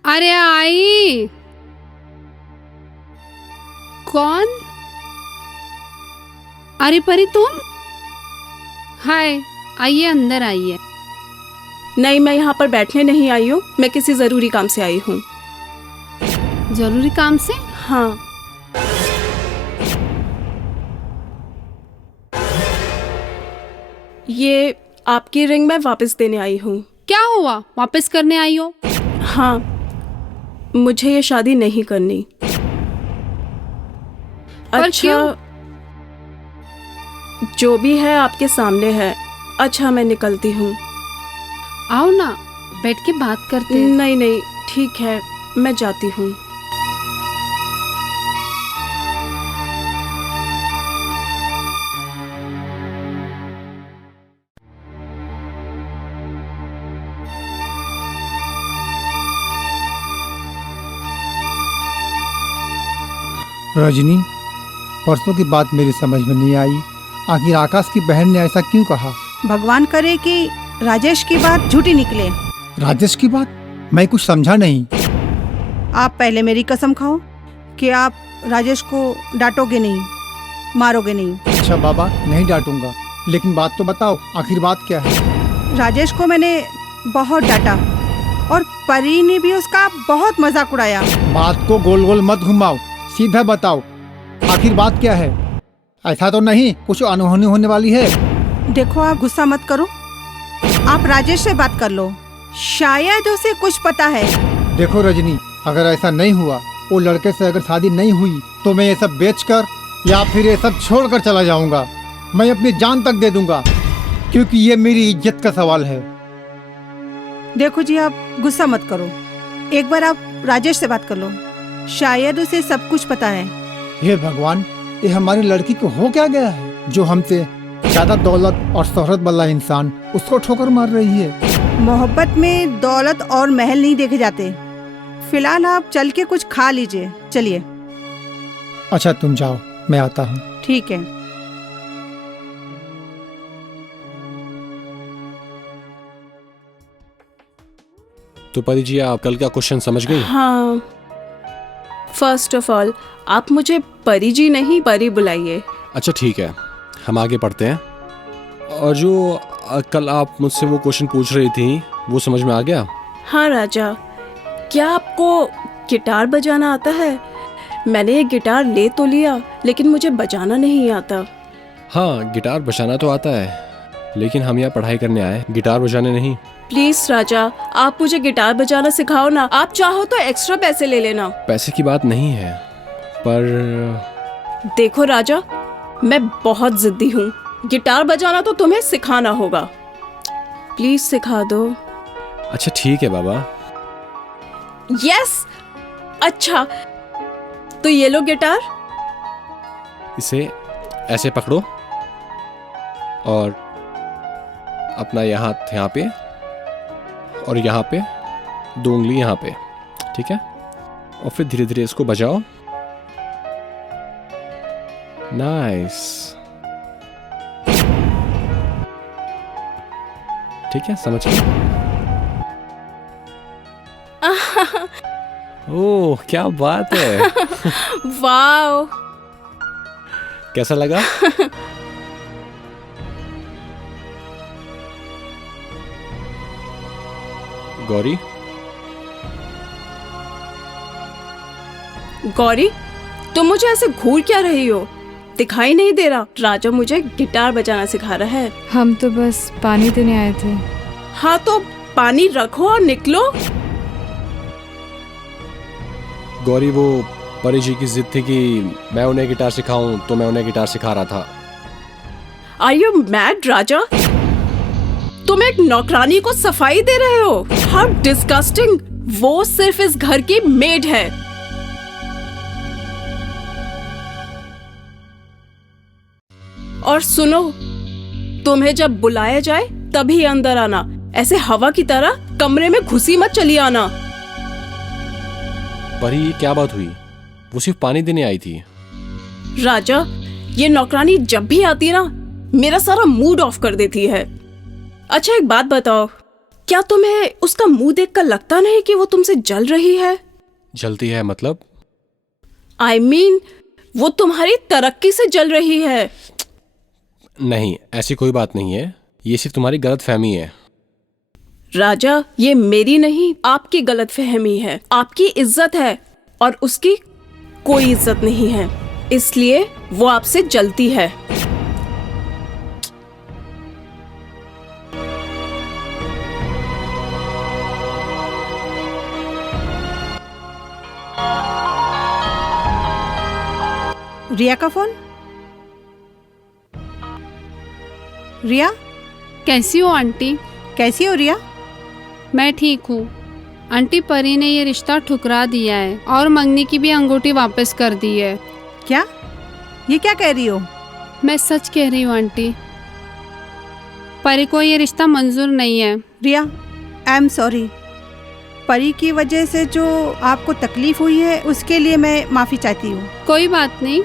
अरे आई, कौन? अरे परी तुम? हाय, आइए अंदर आइए। नहीं, मैं यहाँ पर बैठने नहीं आई हूँ, मैं किसी ज़रूरी काम से आई हूँ। जरूरी काम से? हाँ। ये आपकी रिंग मैं वापस देने आई हूँ। क्या हुआ, वापस करने आई हो? हाँ, मुझे ये शादी नहीं करनी। पर क्यों? जो भी है आपके सामने है। अच्छा, मैं निकलती हूँ। आओ ना, बैठ के बात करते हैं। नहीं नहीं, ठीक है, मैं जाती हूँ। रजनी, परसों की बात मेरी समझ में नहीं आई। आखिर आकाश की बहन ने ऐसा क्यों कहा? भगवान करे कि राजेश की बात झूठी निकले। राजेश की बात? मैं कुछ समझा नहीं। आप पहले मेरी कसम खाओ कि आप राजेश को डांटोगे नहीं, मारोगे नहीं। अच्छा बाबा, नहीं डांटूंगा, लेकिन बात तो बताओ, आखिर बात क्या है? राजेश को मैंने बहुत डांटा और परी ने भी उसका बहुत मजाक उड़ाया। बात को गोल गोल मत घुमाओ, सीधा बताओ, आखिर बात क्या है? ऐसा तो नहीं कुछ अनहोनी होने वाली है? देखो, आप गुस्सा मत करो, आप राजेश से बात कर लो, शायद उसे कुछ पता है। देखो रजनी, अगर ऐसा नहीं हुआ, वो लड़के से अगर शादी नहीं हुई, तो मैं ये सब बेचकर या फिर ये सब छोड़कर चला जाऊंगा। मैं अपनी जान तक दे दूंगा, क्योंकि ये मेरी इज्जत का सवाल है। देखो जी, आप गुस्सा मत करो, एक बार आप राजेश से बात कर लो, शायद उसे सब कुछ पता है। हे भगवान, ये हमारी लड़की को हो क्या गया है जो हमसे ज्यादा दौलत और शोहरत वाला इंसान उसको ठोकर मार रही है? मोहब्बत में दौलत और महल नहीं देखे जाते। फिलहाल आप चल के कुछ खा लीजिए, चलिए। अच्छा तुम जाओ, मैं आता हूँ। ठीक है। तो परी जी, आप कल का क्वेश्चन समझ गई? हाँ, फर्स्ट ऑफ ऑल आप मुझे परी जी नहीं परी बुलाइए। अच्छा ठीक है, हम आगे पढ़ते हैं। और जो कल आप मुझसे वो क्वेश्चन पूछ रही थी, वो समझ में आ गया? हाँ राजा, क्या आपको गिटार बजाना आता है? मैंने ये गिटार ले तो लिया, लेकिन मुझे बजाना नहीं आता। हाँ, गिटार बजाना तो आता है, लेकिन हम यहाँ पढ़ाई करने आए, गिटार बजाने नहीं। प्लीज राजा, आप मुझे गिटार बजाना सिखाओ ना। आप चाहो तो एक्स्ट्रा पैसे ले लेना। पैसे की बात नहीं है, पर देखो राजा, मैं बहुत जिद्दी हूँ। गिटार बजाना तो तुम्हें सिखाना होगा। प्लीज सिखा दो। अच्छा ठीक है बाबा। यस, अच्छा तो ये लो गिटार। इसे ऐसे पकड़ो और अपना यहाँ हाथ यहाँ पे और यहाँ पे 2 उंगली यहाँ पे, ठीक है? और फिर धीरे धीरे इसको बजाओ। नाइस, ठीक है, समझ गए? ओह क्या बात है। वाओ, कैसा लगा? गौरी, गौरी तुम मुझे ऐसे घूर क्या रही हो? दिखाई नहीं दे रहा राजा मुझे गिटार बजाना सिखा रहा है। हम तो बस पानी देने आए थे। हाँ तो पानी रखो और निकलो। गौरी वो परी जी की जिद थी कि मैं उन्हें गिटार सिखाऊं, तो मैं उन्हें गिटार सिखा रहा था। आर यू मैड राजा? तुम एक नौकरानी को सफाई दे रहे हो? How disgusting. वो सिर्फ इस घर की मेड है। और सुनो, तुम्हें जब बुलाया जाए तभी अंदर आना। ऐसे हवा की तरह कमरे में घुसी मत चली आना। परी ये क्या बात हुई? वो सिर्फ पानी देने आई थी। राजा, ये नौकरानी जब भी आती ना, मेरा सारा मूड ऑफ कर देती है। अच्छा एक बात बताओ, क्या तुम्हें उसका मुंह देखकर लगता नहीं कि वो तुमसे जल रही है? जलती है मतलब? I mean, वो तुम्हारी तरक्की से जल रही है। नहीं, ऐसी कोई बात नहीं है। ये सिर्फ तुम्हारी गलतफहमी है। राजा, ये मेरी नहीं, आपकी गलतफहमी है। आपकी इज्जत है और उसकी कोई इज्जत नहीं है, इसलिए वो आपसे जलती है। रिया का फोन। रिया, कैसी हो आंटी? कैसी हो रिया? मैं ठीक हूँ आंटी। परी ने ये रिश्ता ठुकरा दिया है और मंगनी की भी अंगूठी वापस कर दी है। क्या? ये क्या कह रही हो? मैं सच कह रही हूँ आंटी। परी को ये रिश्ता मंजूर नहीं है। रिया, आई एम सॉरी। परी की वजह से जो आपको तकलीफ हुई है उसके लिए मैं माफ़ी चाहती हूँ। कोई बात नहीं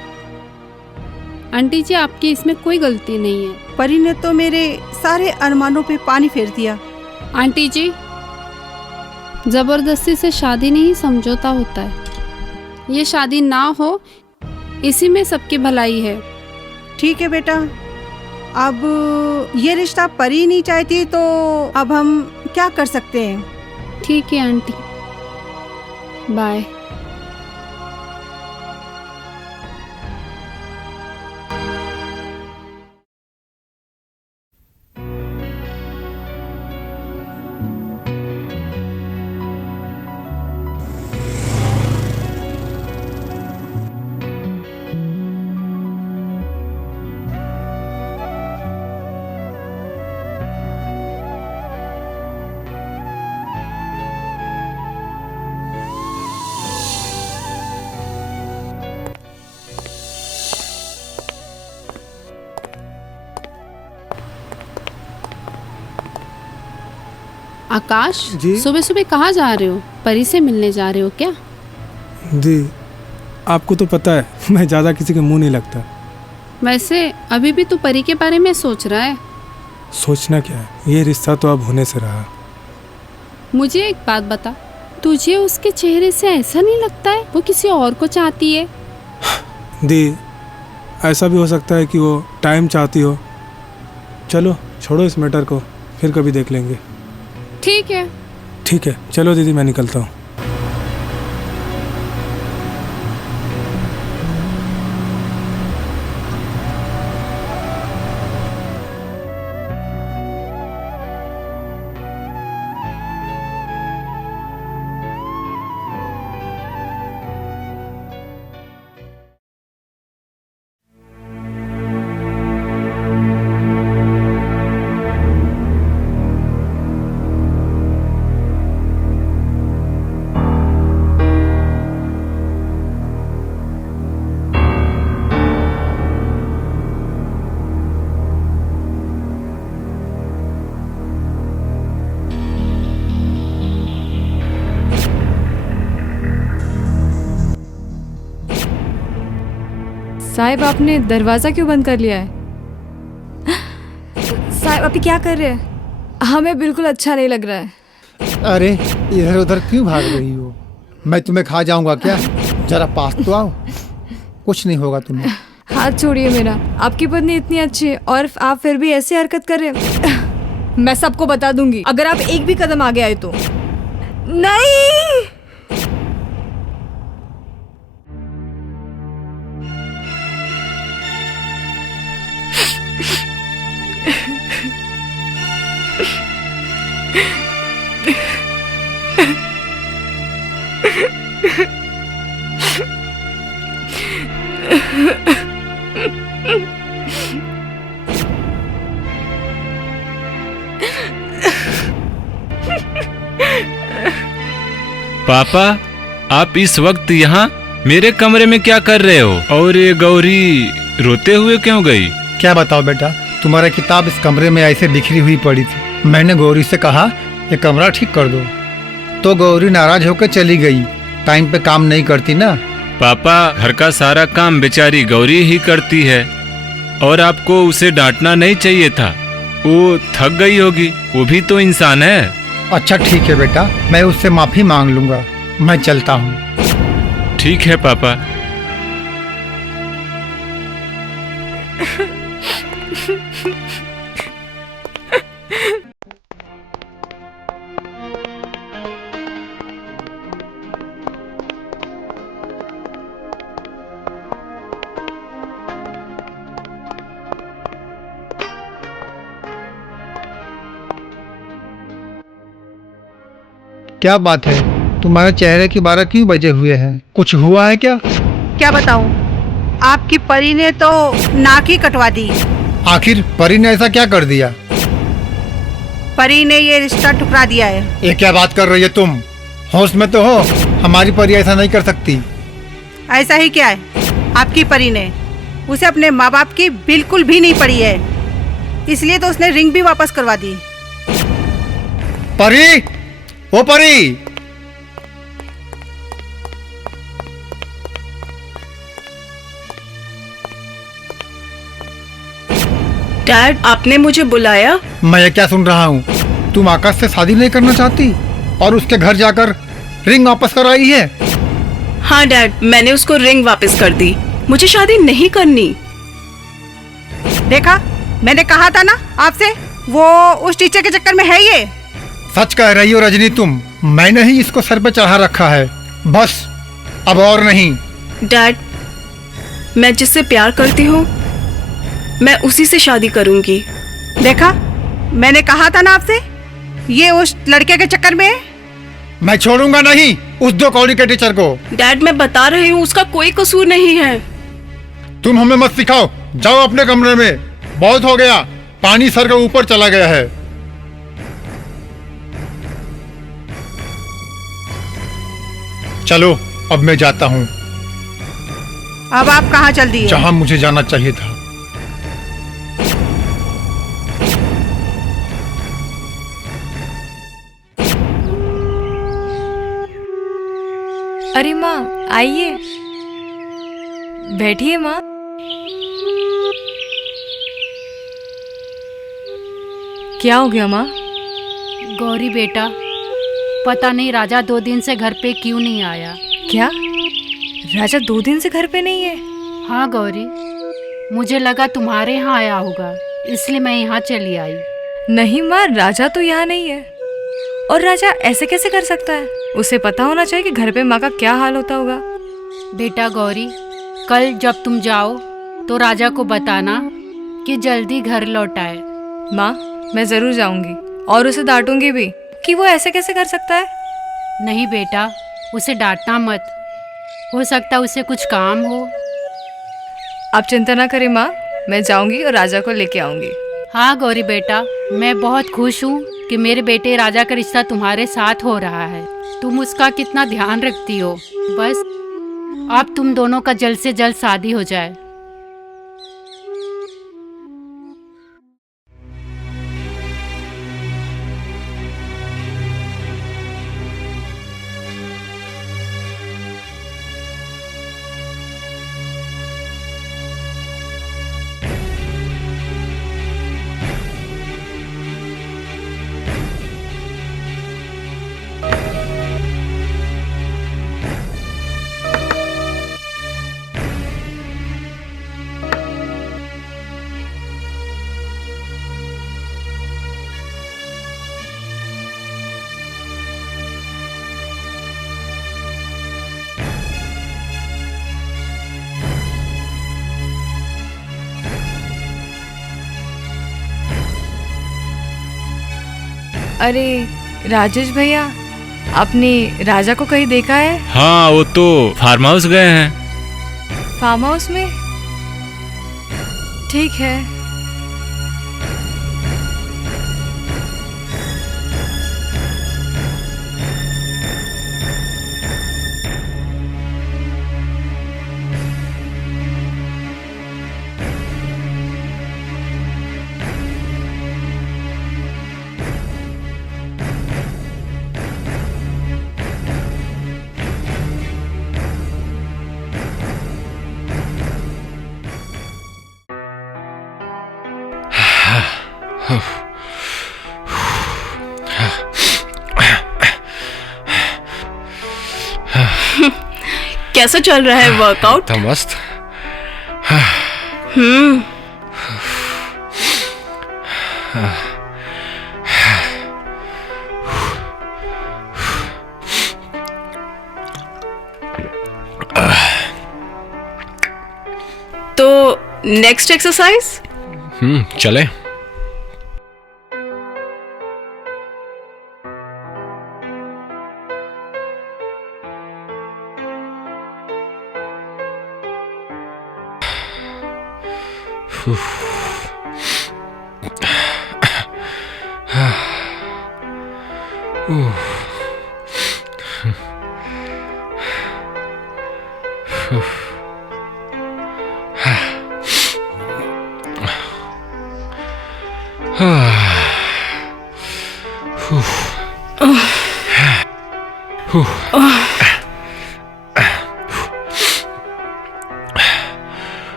आंटी जी, आपकी इसमें कोई गलती नहीं है। परी ने तो मेरे सारे अरमानों पे पानी फेर दिया। आंटी जी, जबरदस्ती से शादी नहीं समझौता होता है। ये शादी ना हो, इसी में सबकी भलाई है। ठीक है बेटा, अब ये रिश्ता परी नहीं चाहती तो अब हम क्या कर सकते हैं? ठीक है आंटी, बाय। आकाश जी? सुबह सुबह कहाँ जा रहे हो? परी से मिलने जा रहे हो क्या? जी, आपको तो पता है मैं ज़्यादा किसी के मुंह नहीं लगता। वैसे अभी भी तू परी के बारे में सोच रहा है? सोचना क्या है, ये रिश्ता तो अब होने से रहा। मुझे एक बात बता, तुझे उसके चेहरे से ऐसा नहीं लगता है वो किसी और को चाहती है? दी, ऐसा भी हो सकता है कि वो टाइम चाहती हो। चलो छोड़ो इस मैटर को, फिर कभी देख लेंगे। ठीक है। ठीक है, चलो दीदी मैं निकलता हूँ। साहिब आपने दरवाज़ा क्यों बंद कर लिया है? साहिब आप ये क्या कर रहे हैं? हमें बिल्कुल अच्छा नहीं लग रहा है। अरे इधर उधर क्यों भाग रही हो? मैं तुम्हें खा जाऊंगा क्या? जरा पास तो आओ, कुछ नहीं होगा तुम्हें। हाथ छोड़िए मेरा। आपकी पत्नी इतनी अच्छी है और आप फिर भी ऐसी हरकत कर रहे हैं। मैं सबको बता दूंगी अगर आप एक भी कदम आगे आए तो। नहीं। पापा, आप इस वक्त यहाँ मेरे कमरे में क्या कर रहे हो? और ये गौरी रोते हुए क्यों गई? क्या बताओ बेटा, तुम्हारा किताब इस कमरे में ऐसे बिखरी हुई पड़ी थी। मैंने गौरी से कहा ये कमरा ठीक कर दो, तो गौरी नाराज होकर चली गई। टाइम पे काम नहीं करती ना। पापा, घर का सारा काम बेचारी गौरी ही करती है और आपको उसे डांटना नहीं चाहिए था। वो थक गई होगी, वो भी तो इंसान है। अच्छा ठीक है बेटा, मैं उससे माफी मांग लूंगा। मैं चलता हूँ। ठीक है पापा। क्या बात है, तुम्हारे चेहरे के 12 क्यों बजे हुए हैं? कुछ हुआ है क्या? क्या बताऊं, आपकी परी ने तो नाक ही कटवा दी। आखिर परी ने ऐसा क्या कर दिया? परी ने ये रिश्ता ठुकरा दिया है। ये क्या बात कर रही है तुम? होश में तो हो? हमारी परी ऐसा नहीं कर सकती। ऐसा ही क्या है, आपकी परी ने उसे अपने माँ बाप की बिल्कुल भी नहीं पड़ी है, इसलिए तो उसने रिंग भी वापस करवा दी। परी, ओ परी! डैड, आपने मुझे बुलाया? मैं ये क्या सुन रहा हूँ? तुम आकाश से शादी नहीं करना चाहती और उसके घर जाकर रिंग वापस कर आई है? हाँ डैड, मैंने उसको रिंग वापस कर दी। मुझे शादी नहीं करनी। देखा, मैंने कहा था ना आपसे, वो उस टीचर के चक्कर में है। ये सच कह रही हो रजनी तुम। मैंने ही इसको सर पे चढ़ा रखा है, बस, अब और नहीं। डैड, मैं जिससे प्यार करती हूँ मैं उसी से शादी करूंगी। देखा, मैंने कहा था ना आपसे, ये उस लड़के के चक्कर में है। मैं छोड़ूंगा नहीं उस 2 कौड़ी के टीचर को। डैड, मैं बता रही हूँ उसका कोई कसूर नहीं है। तुम हमें मत सिखाओ, जाओ अपने कमरे में। बहुत हो गया, पानी सर के ऊपर चला गया है। चलो अब मैं जाता हूँ। अब आप कहाँ चल दिए? जहाँ मुझे जाना चाहिए था। अरे माँ, आइए, बैठिए माँ। क्या हो गया माँ? गौरी बेटा, पता नहीं राजा 2 दिन से घर पे क्यों नहीं आया। क्या, राजा 2 दिन से घर पे नहीं है? हाँ गौरी, मुझे लगा तुम्हारे यहाँ आया होगा, इसलिए मैं यहाँ चली आई। नहीं माँ, राजा तो यहाँ नहीं है। और राजा ऐसे कैसे कर सकता है? उसे पता होना चाहिए कि घर पे माँ का क्या हाल होता होगा। बेटा गौरी, कल जब तुम जाओ तो राजा को बताना कि जल्दी घर लौट आए। माँ, मैं जरूर जाऊंगी और उसे डांटूंगी भी कि वो ऐसे कैसे कर सकता है। नहीं बेटा, उसे डांटना मत, हो सकता है उसे कुछ काम हो। आप चिंता ना करें माँ, मैं जाऊंगी और राजा को लेके आऊंगी। हाँ गौरी बेटा, मैं बहुत खुश हूँ कि मेरे बेटे राजा का रिश्ता तुम्हारे साथ हो रहा है। तुम उसका कितना ध्यान रखती हो। बस अब तुम दोनों का जल्द से जल्द शादी हो जाए। अरे राजेश भैया, आपने राजा को कहीं देखा है? हाँ, वो तो फार्म हाउस गए हैं। फार्म हाउस में? ठीक है। कैसा चल रहा है वर्कआउट? तो मस्त। तो नेक्स्ट एक्सरसाइज? चले।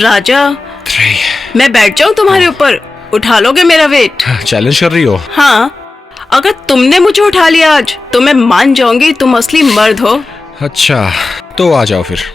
राजा, मैं बैठ जाऊं तुम्हारे ऊपर? उठा लोगे मेरा वेट? चैलेंज कर रही हो? हाँ, अगर तुमने मुझे उठा लिया आज तो मैं मान जाऊंगी तुम असली मर्द हो। अच्छा, तो आ जाओ फिर।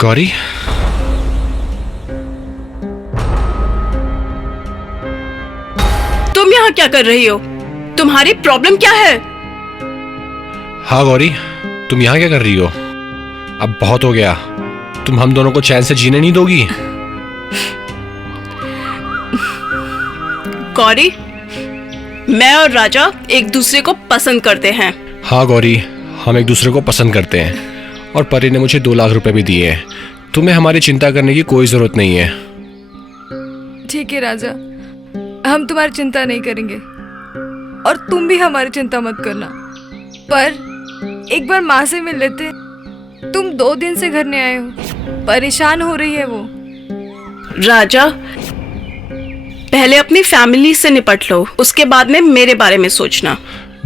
गौरी, तुम यहाँ क्या कर रही हो? तुम्हारी प्रॉब्लम क्या है? हाँ गौरी, तुम यहाँ क्या कर रही हो? अब बहुत हो गया। तुम हम दोनों को चैन से जीने नहीं दोगी? गौरी, मैं और राजा एक दूसरे को पसंद करते हैं। हाँ गौरी, हम एक दूसरे को पसंद करते हैं और परी ने मुझे 2 लाख रुपए भी दिए हैं। तुम्हें हमारी चिंता करने की कोई जरूरत नहीं है। ठीक है राजा, हम तुम्हारी चिंता नहीं करेंगे और तुम भी हमारी चिंता मत करना। पर एक बार माँ से मिल लेते। तुम 2 दिन से घर नहीं आए हो, परेशान हो रही है वो। राजा, पहले अपनी फैमिली से निपट लो, उसके बाद में मेरे बारे में सोचना।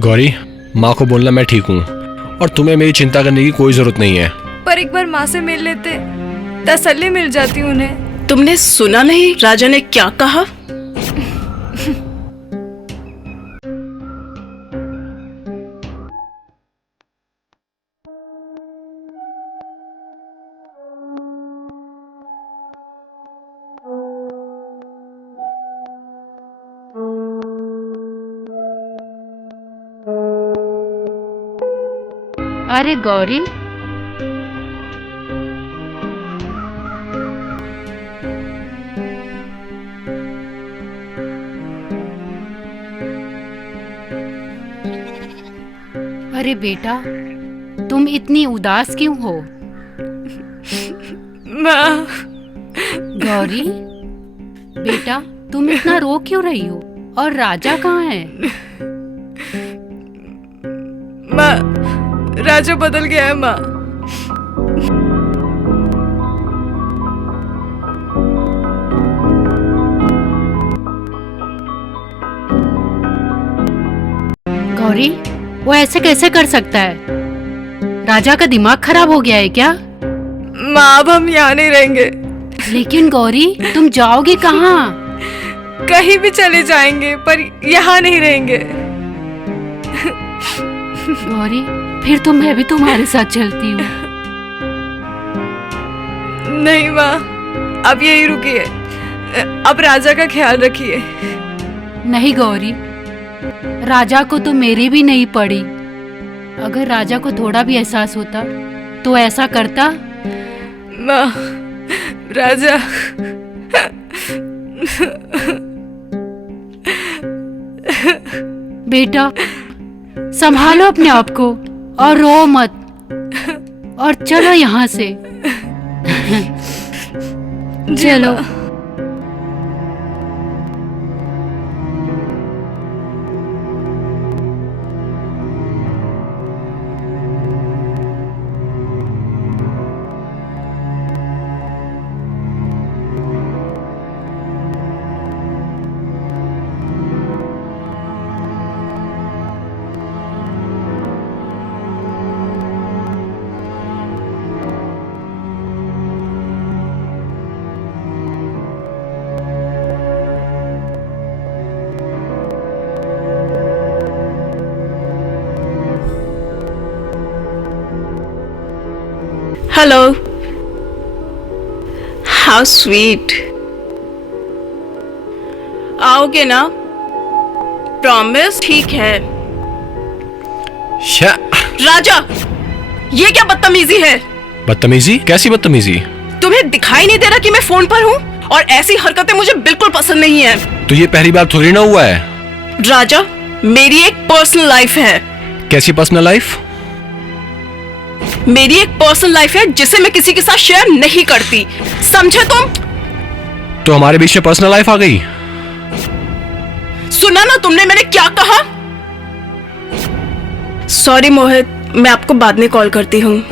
गौरी, माँ को बोलना मैं ठीक हूँ और तुम्हें मेरी चिंता करने की कोई जरूरत नहीं है। पर एक बार माँ से मिल लेते, तसल्ली मिल जाती उन्हें। तुमने सुना नहीं राजा ने क्या कहा? अरे गौरी, अरे बेटा, तुम इतनी उदास क्यों हो? माँ। गौरी, बेटा तुम इतना रो क्यों रही हो? और राजा कहाँ है? माँ, राजा बदल गया है माँ। गौरी, वो ऐसे कैसे कर सकता है? राजा का दिमाग खराब हो गया है क्या? माँ, अब हम यहाँ नहीं रहेंगे। लेकिन गौरी, तुम जाओगी कहाँ? कहीं भी चले जाएंगे, पर यहाँ नहीं रहेंगे। गौरी, फिर तो मैं भी तुम्हारे साथ चलती हूँ। नहीं माँ, अब यही रुकिए। अब राजा का ख्याल रखिए। नहीं गौरी, राजा को तो मेरी भी नहीं पड़ी। अगर राजा को थोड़ा भी एहसास होता तो ऐसा करता? माँ, राजा। बेटा, संभालो अपने आप को और रो मत, और चलो यहाँ से। चलो। हेलो। How sweet. आओगे ना? प्रॉमिस? ठीक है। राजा, ये क्या बदतमीजी है? बदतमीजी? कैसी बदतमीजी? तुम्हें दिखाई नहीं दे रहा कि मैं फोन पर हूँ? और ऐसी हरकतें मुझे बिल्कुल पसंद नहीं है। तो ये पहली बार थोड़ी ना हुआ है। राजा, मेरी एक पर्सनल लाइफ है। कैसी पर्सनल लाइफ? मेरी एक पर्सनल लाइफ है जिसे मैं किसी के साथ शेयर नहीं करती, समझे तुम? तो हमारे बीच में पर्सनल लाइफ आ गई। सुना ना तुमने मैंने क्या कहा? सॉरी मोहित, मैं आपको बाद में कॉल करती हूँ।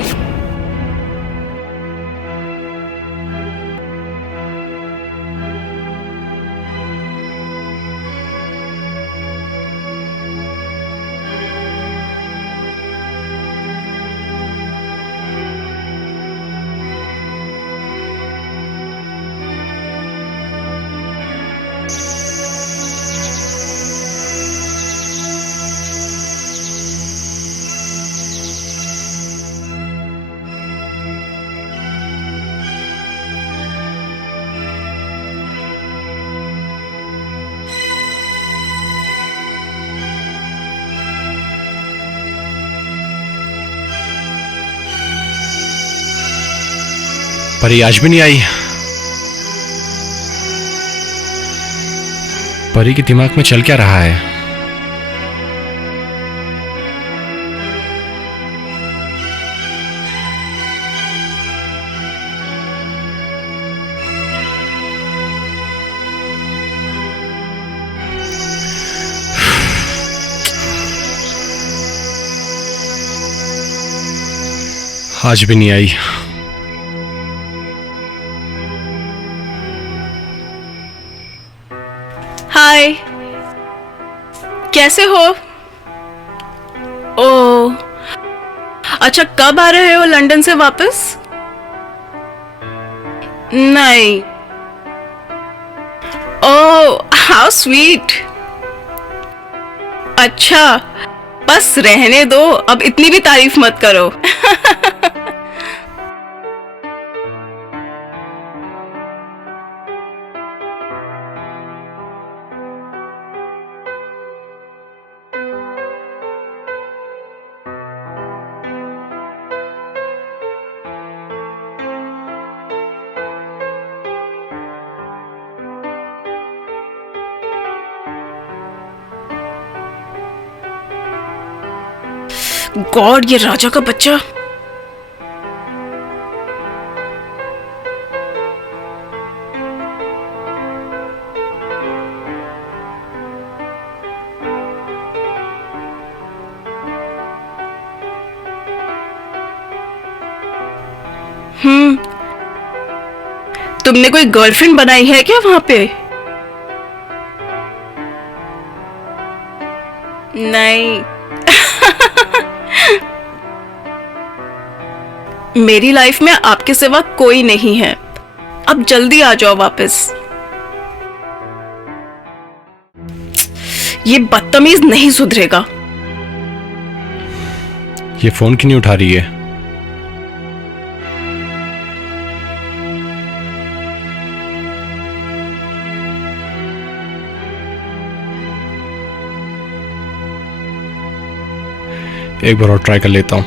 परी आज भी नहीं आई। परी के दिमाग में चल क्या रहा है? आज भी नहीं आई। हाय, कैसे हो? ओह, अच्छा, कब आ रहे हो लंदन से वापस? नहीं। ओह, हाउ स्वीट। अच्छा, बस रहने दो, अब इतनी भी तारीफ मत करो। गॉड, ये राजा का बच्चा। तुमने कोई गर्लफ्रेंड बनाई है क्या वहां पे? नहीं। मेरी लाइफ में आपके सिवा कोई नहीं है। अब जल्दी आ जाओ वापस। ये बदतमीज नहीं सुधरेगा। ये फोन क्यों नहीं उठा रही है? एक बार और ट्राई कर लेता हूं।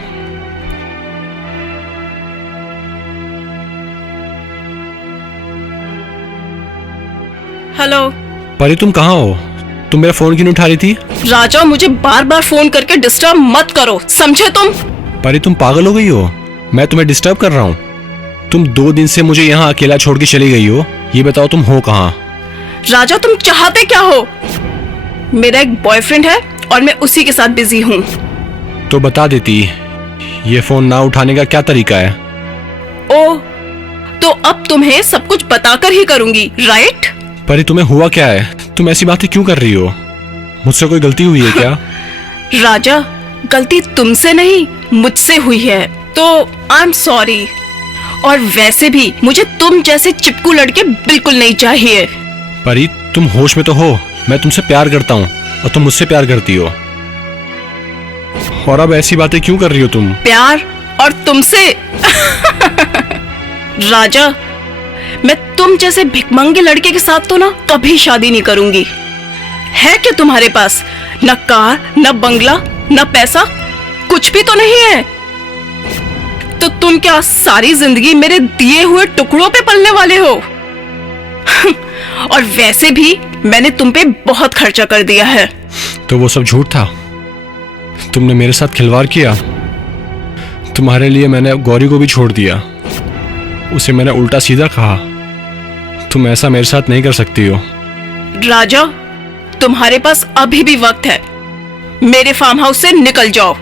हेलो परी, तुम कहाँ हो? तुम मेरा फोन क्यों नहीं उठा रही थी? राजा, मुझे बार बार फोन करके डिस्टर्ब मत करो, समझे तुम? परी, तुम पागल हो गई हो? मैं तुम्हें डिस्टर्ब कर रहा हूँ? तुम 2 दिन से मुझे यहाँ अकेला छोड़ के चली गई हो। ये बताओ तुम हो कहाँ? राजा, तुम चाहते क्या हो? मेरा एक बॉयफ्रेंड है और मैं उसी के साथ बिजी हूँ। तो बता देती। ये फोन ना उठाने का क्या तरीका है? ओह, तो अब तुम्हें सब कुछ बताकर ही करूंगी, राइट? परी, तुम्हें हुआ क्या है? तुम ऐसी बातें क्यों कर रही हो? मुझसे कोई गलती हुई है क्या? राजा, गलती तुमसे नहीं मुझसे हुई है, तो आई एम सॉरी। और वैसे भी मुझे तुम जैसे चिपकू लड़के बिल्कुल नहीं चाहिए। परी, तुम होश में तो हो? मैं तुमसे प्यार करता हूँ और तुम मुझसे प्यार करती हो। और अब ऐसी बातें क्यों कर रही हो तुम? प्यार और तुमसे? राजा, मैं तुम जैसे भिखमंगे लड़के के साथ तो ना कभी शादी नहीं करूंगी। है क्या तुम्हारे पास? न कार, न बंगला, न पैसा, कुछ भी तो नहीं है। तो तुम क्या सारी जिंदगी मेरे दिए हुए टुकड़ों पे पलने वाले हो? और वैसे भी मैंने तुम पे बहुत खर्चा कर दिया है। तो वो सब झूठ था? तुमने मेरे साथ खिलवाड़ किया। तुम्हारे लिए मैंने गौरी को भी छोड़ दिया। उसे मैंने उल्टा सीधा कहा। तुम ऐसा मेरे साथ नहीं कर सकती हो। राजा, तुम्हारे पास अभी भी वक्त है। मेरे फार्म हाउस से निकल जाओ।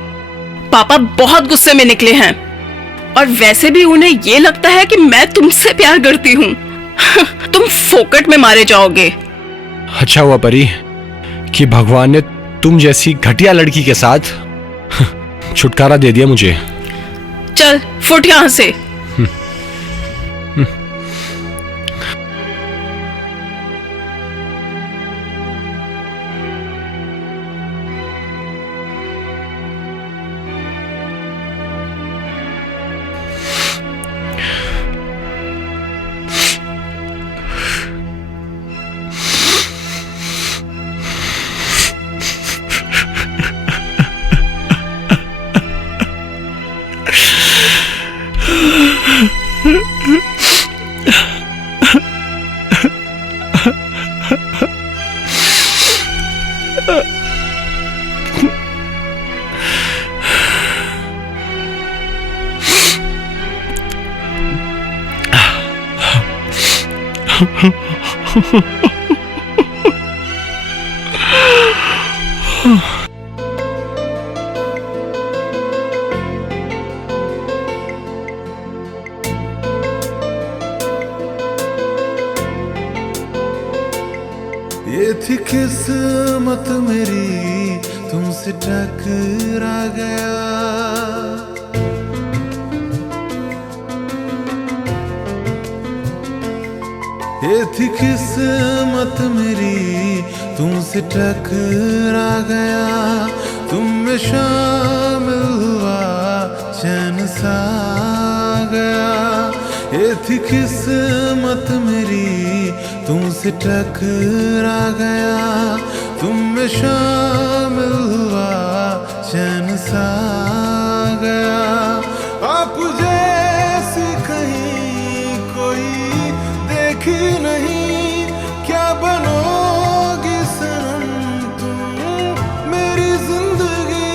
पापा बहुत गुस्से में निकले हैं और वैसे भी उन्हें ये लगता है कि मैं तुमसे प्यार करती हूँ। तुम फोकट में मारे जाओगे। अच्छा हुआ परी कि भगवान ने तुम जैसी घटिया लड़की के साथ छुटकारा दे दिया मुझे। चल फुट यहाँ से। ये थी किस्मत मेरी तुमसे टकरा गया। ये थी किस्मत मेरी तुमसे टकरा गया। तुम में शामिल हुआ चैन सा गया। ये थी किस्मत मेरी तुमसे टकरा गया। तुम में शामिल हुआ चैन सा गया। आप जैसी कहीं कोई देखी नहीं। क्या बनोगी सनम तुम मेरी जिंदगी।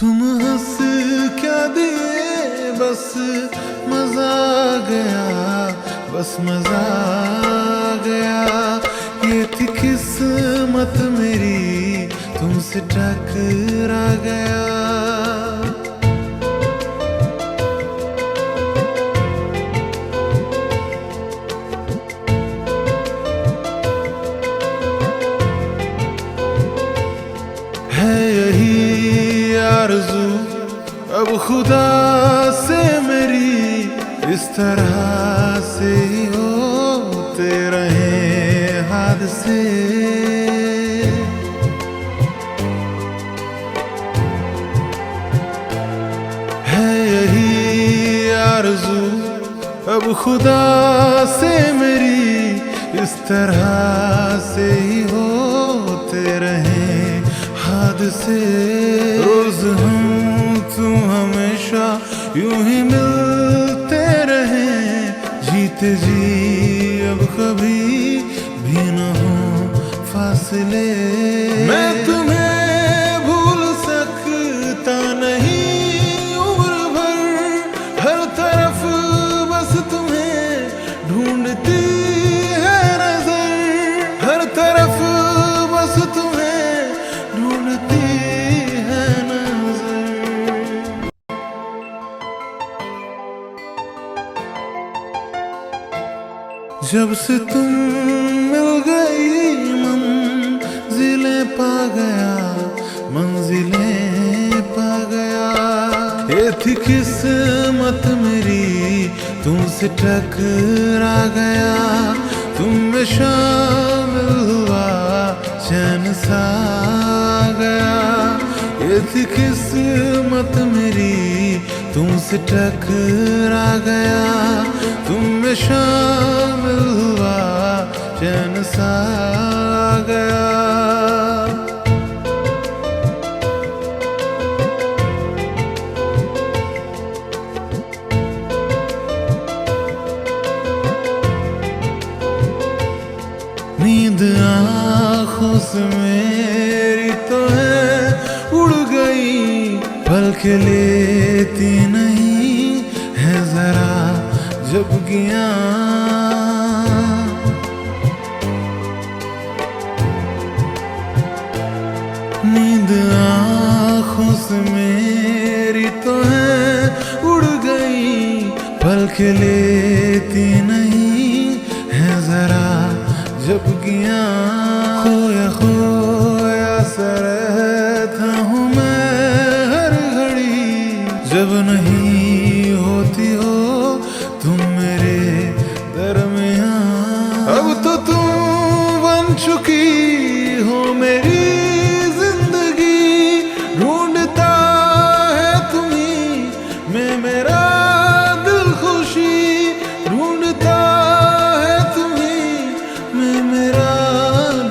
तुम हंस क्या दिए, बस मजा आ गया, बस मजा आ गया। ये थी किस्मत मेरी, तुमसे टकरा गया। है यही आरज़ू अब खुदा से मेरी, इस तरह से ही होते रहे हादसे। है यही आरज़ू अब खुदा से मेरी, इस तरह से ही होते रहे हादसे। रोज हम तुम हमेशा यूं ही मिलते रहे, जीते जी अब कभी भी न हो फासले। मैं तुम्हें भूल सकता नहीं उम्र भर, हर तरफ बस तुम्हें ढूंढती है नजर, हर तरफ बस तुम्हें ढूंढती है नजर। जब से तुम मिल गई मंजिलें पा गया, मंजिलें पा गया। ये थी किस्मत मेरी, तुमसे टकरा गया। तुम में शामिल हुआ, चैन सा आ गया। ये थी किस्मत मेरी, तुमसे टकरा गया। तुम में शामिल हुआ, चैन सा आ गया। नींद आँखों से मेरी तो है उड़ गई, पलके लेती नहीं है जरा जब गया। नींद आँखों से मेरी तो है उड़ गई, पलके लेती नहीं है जरा जब गया। खोया खोया सा रहता हूँ मैं हर घड़ी, जब नहीं होती हो तुम मेरे दरमियाँ। अब तो तुम बन चुकी हो मेरी जिंदगी, ढूंढता है तुम्ही में मेरा दिल खुशी, ढूंढता है तुम्ही में मेरा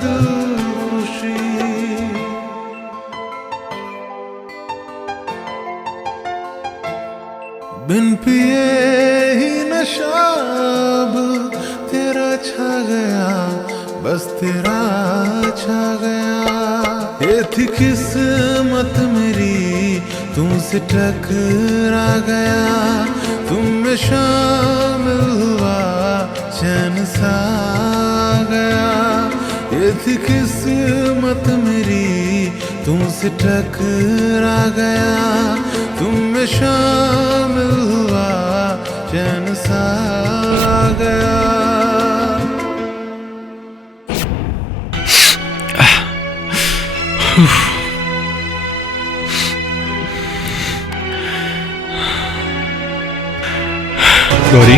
दिल खुशी। बिन पिए ही नशा अब तेरा छा गया, बस तेरा छा गया। ये थी किस्मत मेरी, तुमसे टकरा गया। तुम में शामिल हुआ, चैन सा आ गया। ये थी किस्मत मेरी, तुमसे टकरा गया। तुम में शामिल हुआ, चैन सा आ गया। गौरी,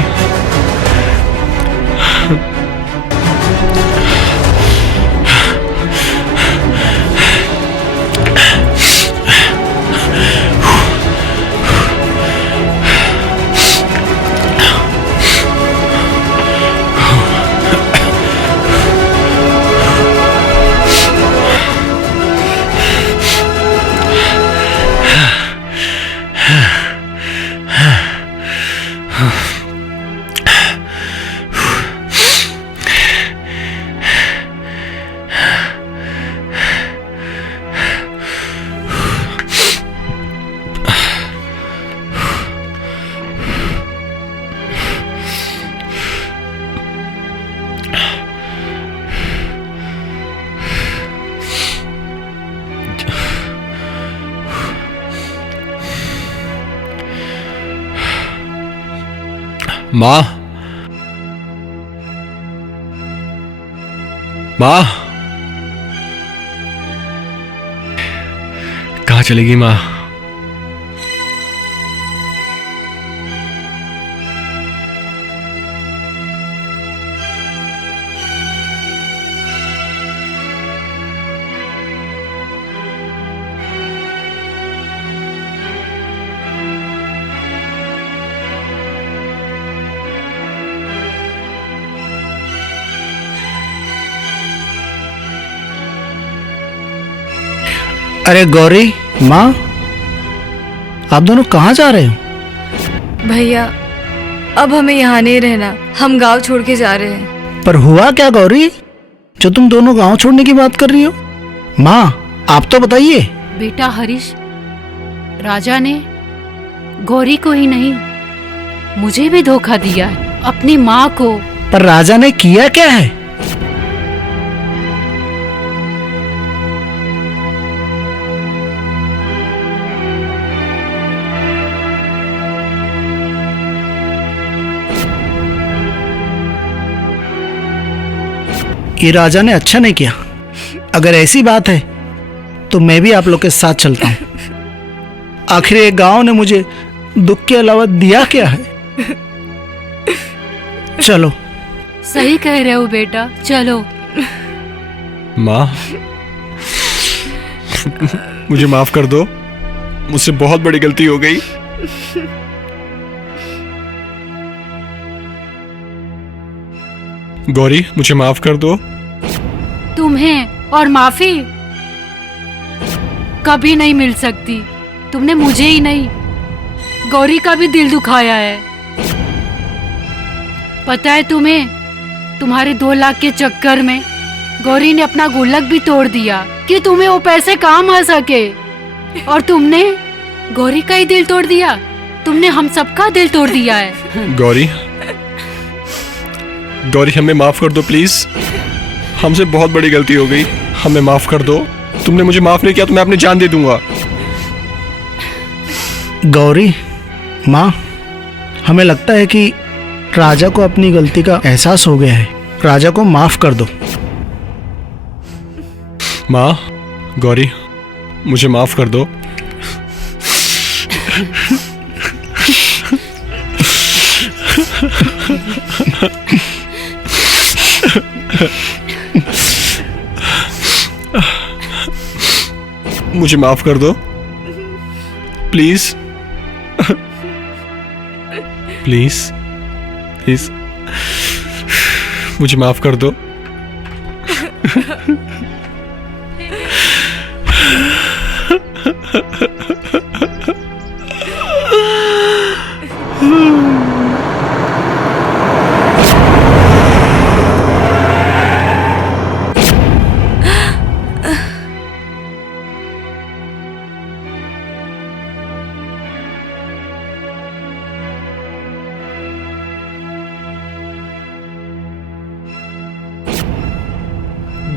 माँ, माँ, कहाँ चलेगी माँ? अरे गौरी, माँ, आप दोनों कहाँ जा रहे हो? भैया, अब हमें यहाँ नहीं रहना, हम गांव छोड़ के जा रहे हैं। पर हुआ क्या गौरी, जो तुम दोनों गांव छोड़ने की बात कर रही हो? माँ, आप तो बताइए। बेटा हरीश, राजा ने गौरी को ही नहीं मुझे भी धोखा दिया है, अपनी माँ को। पर राजा ने किया क्या है? ये राजा ने अच्छा नहीं किया। अगर ऐसी बात है तो मैं भी आप लोग के साथ चलता हूँ। आखिर ये गांव ने मुझे दुख के अलावा दिया क्या है? चलो। सही कह रहे हो बेटा, चलो। माँ, मुझे माफ कर दो, मुझसे बहुत बड़ी गलती हो गई। गौरी, मुझे माफ कर दो। तुम्हें और माफी कभी नहीं मिल सकती। तुमने मुझे ही नहीं, गौरी का भी दिल दुखाया है। पता है तुम्हें, तुम्हारे 2 लाख के चक्कर में गौरी ने अपना गुल्लक भी तोड़ दिया कि तुम्हें वो पैसे काम आ सके, और तुमने गौरी का ही दिल तोड़ दिया। तुमने हम सबका दिल तोड़ दिया है। गौरी, गौरी, हमें माफ कर दो प्लीज। हमसे बहुत बड़ी गलती हो गई, हमें माफ कर दो। तुमने मुझे माफ नहीं किया तो मैं अपनी जान दे दूंगा। गौरी, माँ, हमें लगता है कि राजा को अपनी गलती का एहसास हो गया है। राजा को माफ कर दो। माँ, गौरी, मुझे माफ कर दो। मुझे माफ कर दो प्लीज, प्लीज, प्लीज, मुझे माफ कर दो।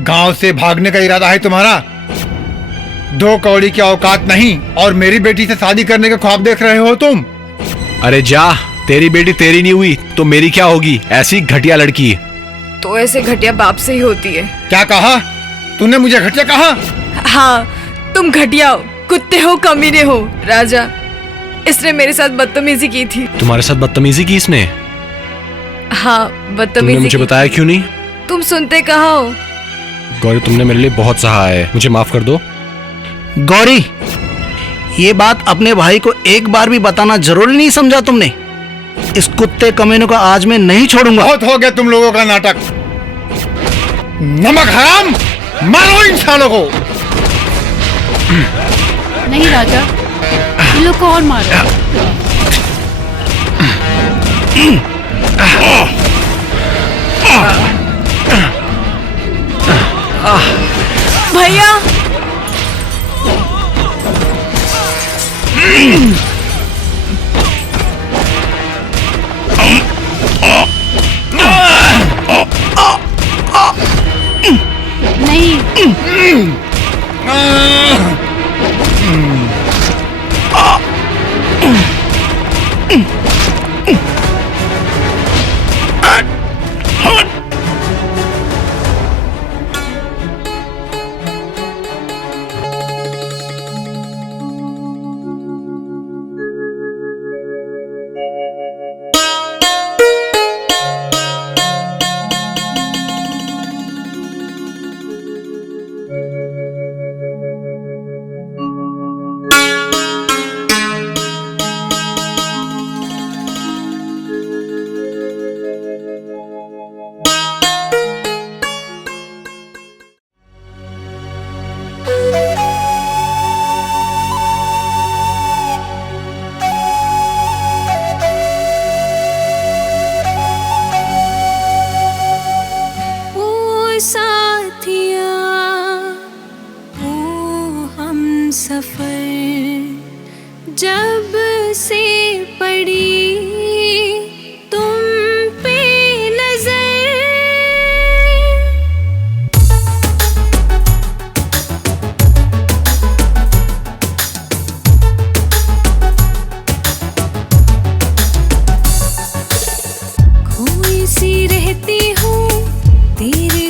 गांव से भागने का इरादा है तुम्हारा? 2 कौड़ी की औकात नहीं और मेरी बेटी से शादी करने का ख्वाब देख रहे हो तुम? अरे जा, तेरी बेटी तेरी नहीं हुई तो मेरी क्या होगी? ऐसी घटिया लड़की। तो ऐसे घटिया बाप से ही होती है। क्या कहा तूने? मुझे घटिया कहा? हाँ, तुम घटिया हो, कुत्ते हो, कमीने हो। राजा, इसने मेरे साथ बदतमीजी की थी। तुम्हारे साथ बदतमीजी की इसने? हाँ, बदतमीजी। तुमने मुझे बताया क्यों नहीं? तुम सुनते कहाँ हो? गौरी, तुमने मेरे लिए बहुत सहा है, मुझे माफ कर दो। गौरी, ये बात अपने भाई को एक बार भी बताना जरूरी नहीं समझा तुमने? इस कुत्ते कमीनों का आज मैं नहीं छोड़ूंगा। बहुत हो गया तुम लोगों का नाटक। नमक हराम, मारो इन सालों को। नहीं राजा, इन लोग को और मारो। भैया, नहीं। सी रहती हूँ तेरे